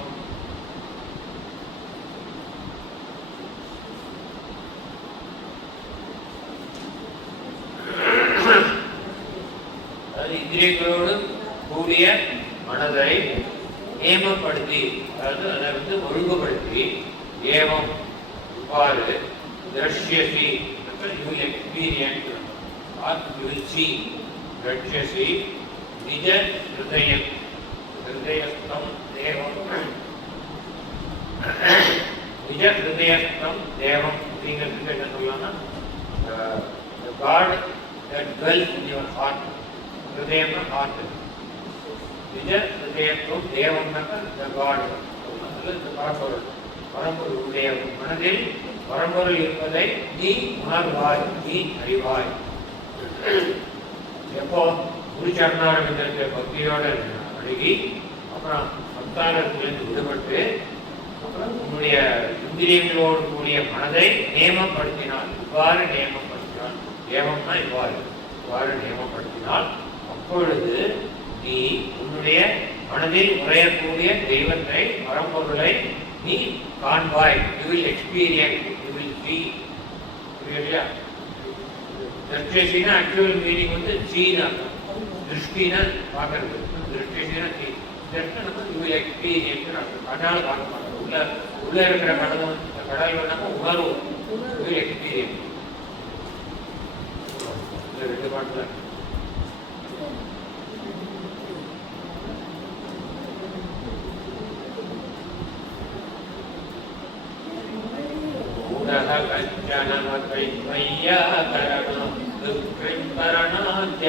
அதாவது இந்திரியங்களோடு கூடிய மனதை நியமப்படுத்தி, அதாவது அதை வந்து ஒழுங்குபடுத்தி, ஏவம் இவ்வாறு திரஷ்யசி, you will experience or you will see, திரஷ்யசி நிஜ ஹிருதயம், ஹிருதயஸ்தம் தேவம், நிஜ ஹிருதயஸ்தம் தேவம் அப்படிங்கிறதுக்கு என்ன சொல்லலாம்னா the God that dwells in your heart. ஹிருதயம்னா heart, நிஜ ஹிருதயத்துவம் தேவம்னாக்கா the God, the God பரம்பொருளுடைய மனதில் பரம்பொருள் இருப்பதை நீ உணர்வாய், நீ அறிவாய். எப்போ குருச்சரணாரவிந்தத்தை பக்தியோடு அணுகி அப்புறம் சம்சாரத்திலிருந்து விடுபட்டு அப்புறம் உன்னுடைய இந்திரியங்களோடு கூடிய மனதை நியமப்படுத்தினால், இவ்வாறு நியமப்படுத்தினால், ஏவம்னா இவ்வாறு நியமப்படுத்தினால், அப்பொழுது நீ உன்னுடைய மனதில் உரையக்கூடிய தெய்வத்தை, பரம்பொருளை நீ காண்பாய். You will experience, you will see. புரியலையா? திருஷ்டினா ஆக்சுவல் மீனிங் வந்து சீனா, திருஷ்டினா பார்க்கறது, திருஷ்டினா சீ, தர்ஷனம் you will experience. கண்ணால் பார்க்க மாட்டோம், உள்ள இருக்கிற கடல் வேணாம உணர்வோம். You will experience. 2 பாட்டு தான்.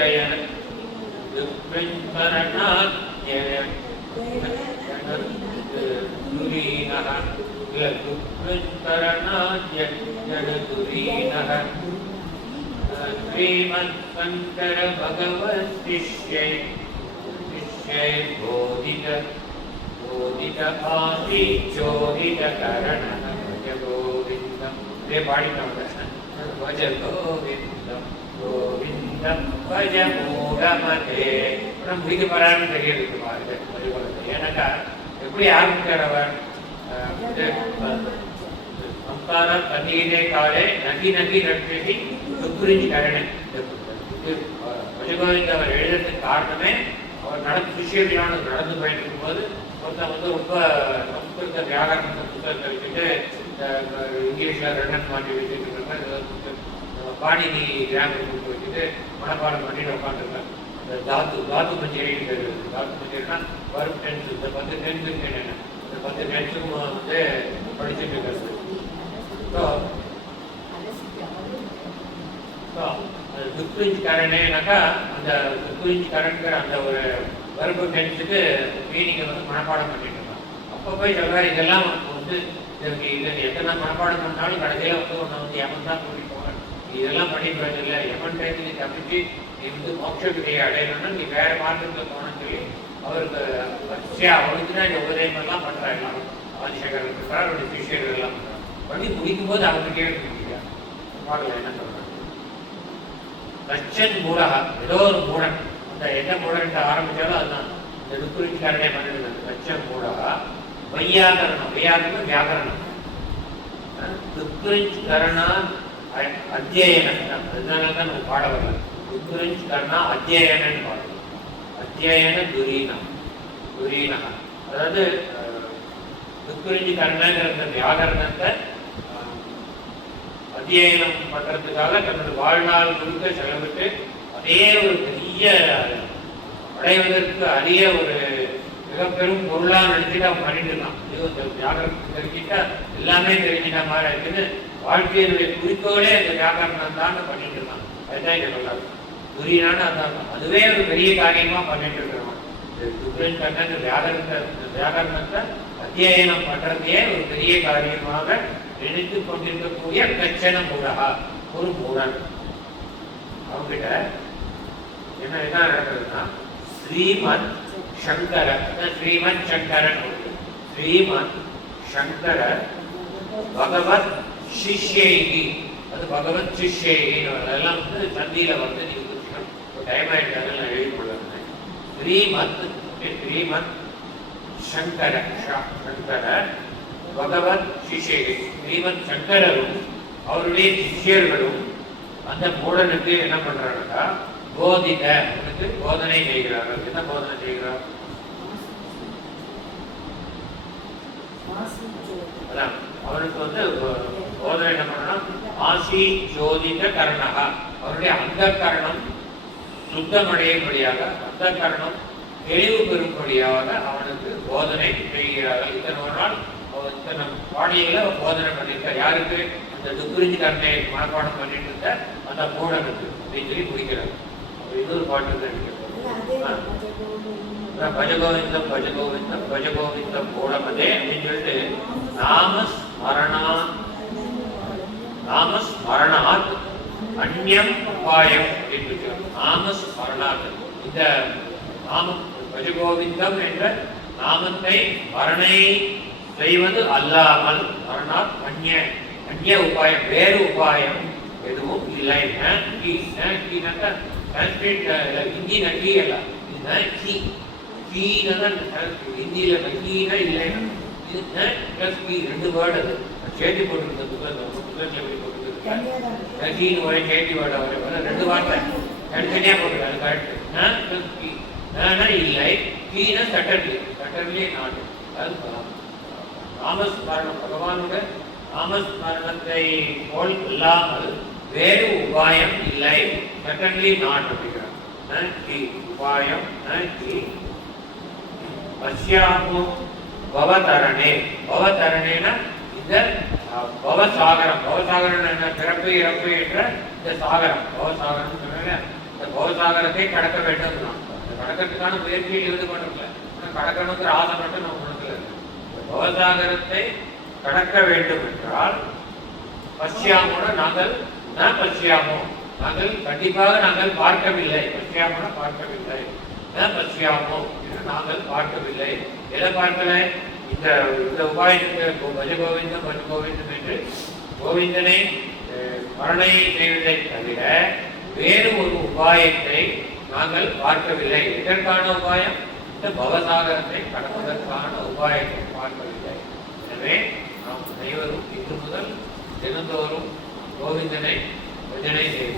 அத்தியன துரீனஹ துரீனஹ ஸ்ரீமத் சங்கர பகவத் சிஷ்யை சிஷ்யை போதித போதித ஆதி ஜோதித கரண பஜ கோவிந்தம் இதே பாடிட்டோம் பஜ கோவிந்தம் கோவிந்தம் பஜ மூடமதே முடிக்க போறான்னு தெரியுது பாருங்க ஏன்னாக்கா எப்படி ஆரம்பிக்கிறவர் சம்சார தண்ணீரே காலே நகி நகி நட்டி துப்புரிஞ்சு கரணை பஜகோவிந்த் அவர் எழுதுறதுக்கு காரணமே அவர் நடந்து சிஷியர்களான நடந்து போயிருக்கும் போது ஒருத்தன் ரொம்ப சம்ஸ்கிருத வியாகரணத்தை புத்தகத்தை வச்சுட்டு இங்கிலீஷ்ல ரெண்டன் மாட்டி வச்சுட்டு பாணினி கிராமர் கொடுத்து வச்சுட்டு மனப்பாடம் பண்ணிட்டு உட்காந்துருக்காங்க இந்த தாத்து மஞ்சள் தாத்து மஞ்சள்னா வரும் டென்ஸ் இந்த 10 டென்ஸ் என்னென்ன இந்த 10 டென்ஸும் வந்து படிச்சுட்டு இருக்கிறது துக்குரிஞ்சு கரணைனாக்கா அந்த துக்குரிஞ்சு கரண்கிற அந்த ஒரு வர்பு டென்ஸுக்கு மீனிங்கை வந்து மனப்பாடம் பண்ணிட்டு இருக்கான் அப்போ போய் சொல்றாரு இதெல்லாம் வந்து இதை எத்தனை மனப்பாடம் பண்ணாலும் கடைசியில் வந்து ஒன்று வந்து யமன் தான் கூட்டிட்டு போவேன் இதெல்லாம் பண்ணிட்டு வரது இல்லை யமன் டைம்ல தப்பிச்சு நீ வந்து மோட்சத்துறையை அடையணும்னா நீ வேற மார்க்கத்தில் போனன்னு சொல்லி அவருக்கு அவருக்கு தான் இந்த உதயமெல்லாம் பண்றாரு ஆதிசங்கர் இருக்கிறார் அவருடைய சிஷியர்கள் எல்லாம் பண்ணி முடிக்கும் போது அவங்க கேட்டு பாடல என்ன சொல்றாங்க லட்சன் மூடகா ஏதோ ஒரு மூடன் அந்த என்ன மூடன் ஆரம்பிச்சாலும் அதுதான் இந்த துக்குரிஞ்சுக்காரனே பண்ணிடுது லட்சன் மூடகா வையாகரணம் வையாகரணம் வியாகரணம் துக்குரிஞ்சுக்கரணா அத்தியனம் அதனால தான் நம்ம பாட வரல துக்குரிஞ்சுக்கரணா அத்தியனன்னு பாடலாம் அத்தியன துரீனம் துரீனகா அதாவது துக்குரிஞ்சுக்கரணங்கிற வியாகரணத்தை அத்தியனம் பண்றதுக்காக தன்னோட வாழ்நாள் முழுக்க செலவிட்டு அதே ஒரு பெரிய அடைவதற்கு அரிய ஒரு மிக பெரும் பொருளா நினைச்சுட்டு அவன் பண்ணிட்டு இருக்கான் வியாகரணத்தை தெரிஞ்சுட்டா எல்லாமே தெரிஞ்சுட்டா மாதிரி இருக்குன்னு வாழ்க்கையினுடைய குறிக்கோளே அந்த வியாகரணம் தான் பண்ணிட்டு இருக்கான் அதுதான் இங்க சொல்லாது துரியான்னு அதான் அதுவே ஒரு பெரிய காரியமா பண்ணிட்டு இருக்கிறான் வியாகரணத்தை அத்தியனம் பண்றதையே ஒரு பெரிய காரியமாக நினைத்து கொண்டிருக்கக்கூடிய கச்சன மூடகா ஒரு மூடன் அவங்கிட்ட என்ன நடக்கிறதுனா ஸ்ரீமத் சங்கர ஸ்ரீமத் சங்கரன் ஸ்ரீமத் சங்கர பகவத் சிஷ்யைகி அது பகவத் சிஷ்யைகின்னு அதெல்லாம் வந்து சந்தியில வந்து நீங்க டைம் ஆயிட்டு நான் எழுதி கொள்ளுறேன் ஸ்ரீமத் சங்கர சங்கர பகவத் சிஷ்யர்கள் ஸ்ரீமத் சங்கரரும் அவருடைய சிஷ்யர்களும் அந்த மூடனுக்கு என்ன பண்றாங்கன்னா போதித அவனுக்கு போதனை செய்கிறார்கள் என்ன போதனை செய்கிறார் அதான் அவனுக்கு வந்து போதனை என்ன பண்ணா ஆசி ஜோதித கரணகா அவருடைய அந்த கரணம் சுத்தமடையும்படியாக அந்த கரணம் தெளிவு பெறும்படியாக அவனுக்கு போதனை செய்கிறார்கள் இத்தனை ஒரு நாள் இத்தனை பாடியில போதனை பண்ணியிருக்கார் யாருக்கு அந்த துக்குரிஞ்சு கருணை மனப்பாடம் பண்ணிட்டு இருந்த அந்த மூடனுக்கு அப்படின்னு சொல்லி முடிக்கிறார் இன்னொரு பாட்டு தான் பஜகோவிந்தம் பஜகோவிந்தம் பஜகோவிந்தம் மூடமதே அப்படின்னு சொல்லிட்டு நாமஸ்மரணாத் அந்யம் உபாயம் அப்படின்னு நாமஸ்மரணாத் இந்த நாமம் பஜகோவிந்தம் என்ற நாமத்தை மரணை செய்வது அல்லாமல் மரணாத் அந்நிய உபாயம் வேறு உபாயம் எதுவும் இல்லை ஹிந்தி நகி அல்ல ஹிந்தியில நகீனா இல்லை இது ரெண்டு வேர்டு அது சேர்த்தி போட்டுருந்தது நகீன்னு ஒரே சேர்த்தி வேர்டு வர ரெண்டு வார்த்தை தனித்தனியா போட்டுருக்காரு கரெக்ட் இல்லை கீனா சட்டர்லி நாடு அது நாமஸ்மரணம் பகவானுடைய நாமஸ்மரணத்தை போல் இல்லாமல் வேறு உபாயம் இல்லை சட்டர்லி நாட் அப்படிங்கிறார் உபாயம் பஷ்யாமோ பவதரணே பவதரணேனா இந்த பவசாகரம் என்ன பிறப்பு இறப்பு என்ற இந்த சாகரம் பவசாகரம் சொன்ன இந்த பவசாகரத்தை கடக்க வேண்டும். கடக்கிறதுக்கான முயற்சியில் ஈடுபடல, கடக்கணுங்கிற ஆசை மட்டும் நம்ம மனசுல இருக்கு. பவசாகரத்தை கடக்க வேண்டும் என்றால் பசியாமோட நாங்கள் பசியாமோ, நாங்கள் கண்டிப்பாக நாங்கள் பார்க்கவில்லை. பசியாமோட பார்க்கவில்லை, பசியாமோ நாங்கள் பார்க்கவில்லை. எதை பார்க்கல? இந்த உபாயத்தை பஜ கோவிந்தம் பஜ கோவிந்தம் என்று கோவிந்தனை மரணை செய்வதை தவிர வேறு ஒரு உபாயத்தை நாங்கள் பார்க்கவில்லை. எதற்கான உபாயம்? இந்த பவசாகரத்தை கடப்பதற்கான உபாயத்தை பார்க்கவில்லை. எனவே நாம் அனைவரும் இன்று முதல் தினந்தோறும் கோவிந்தனை பஜனை செய்வோம்.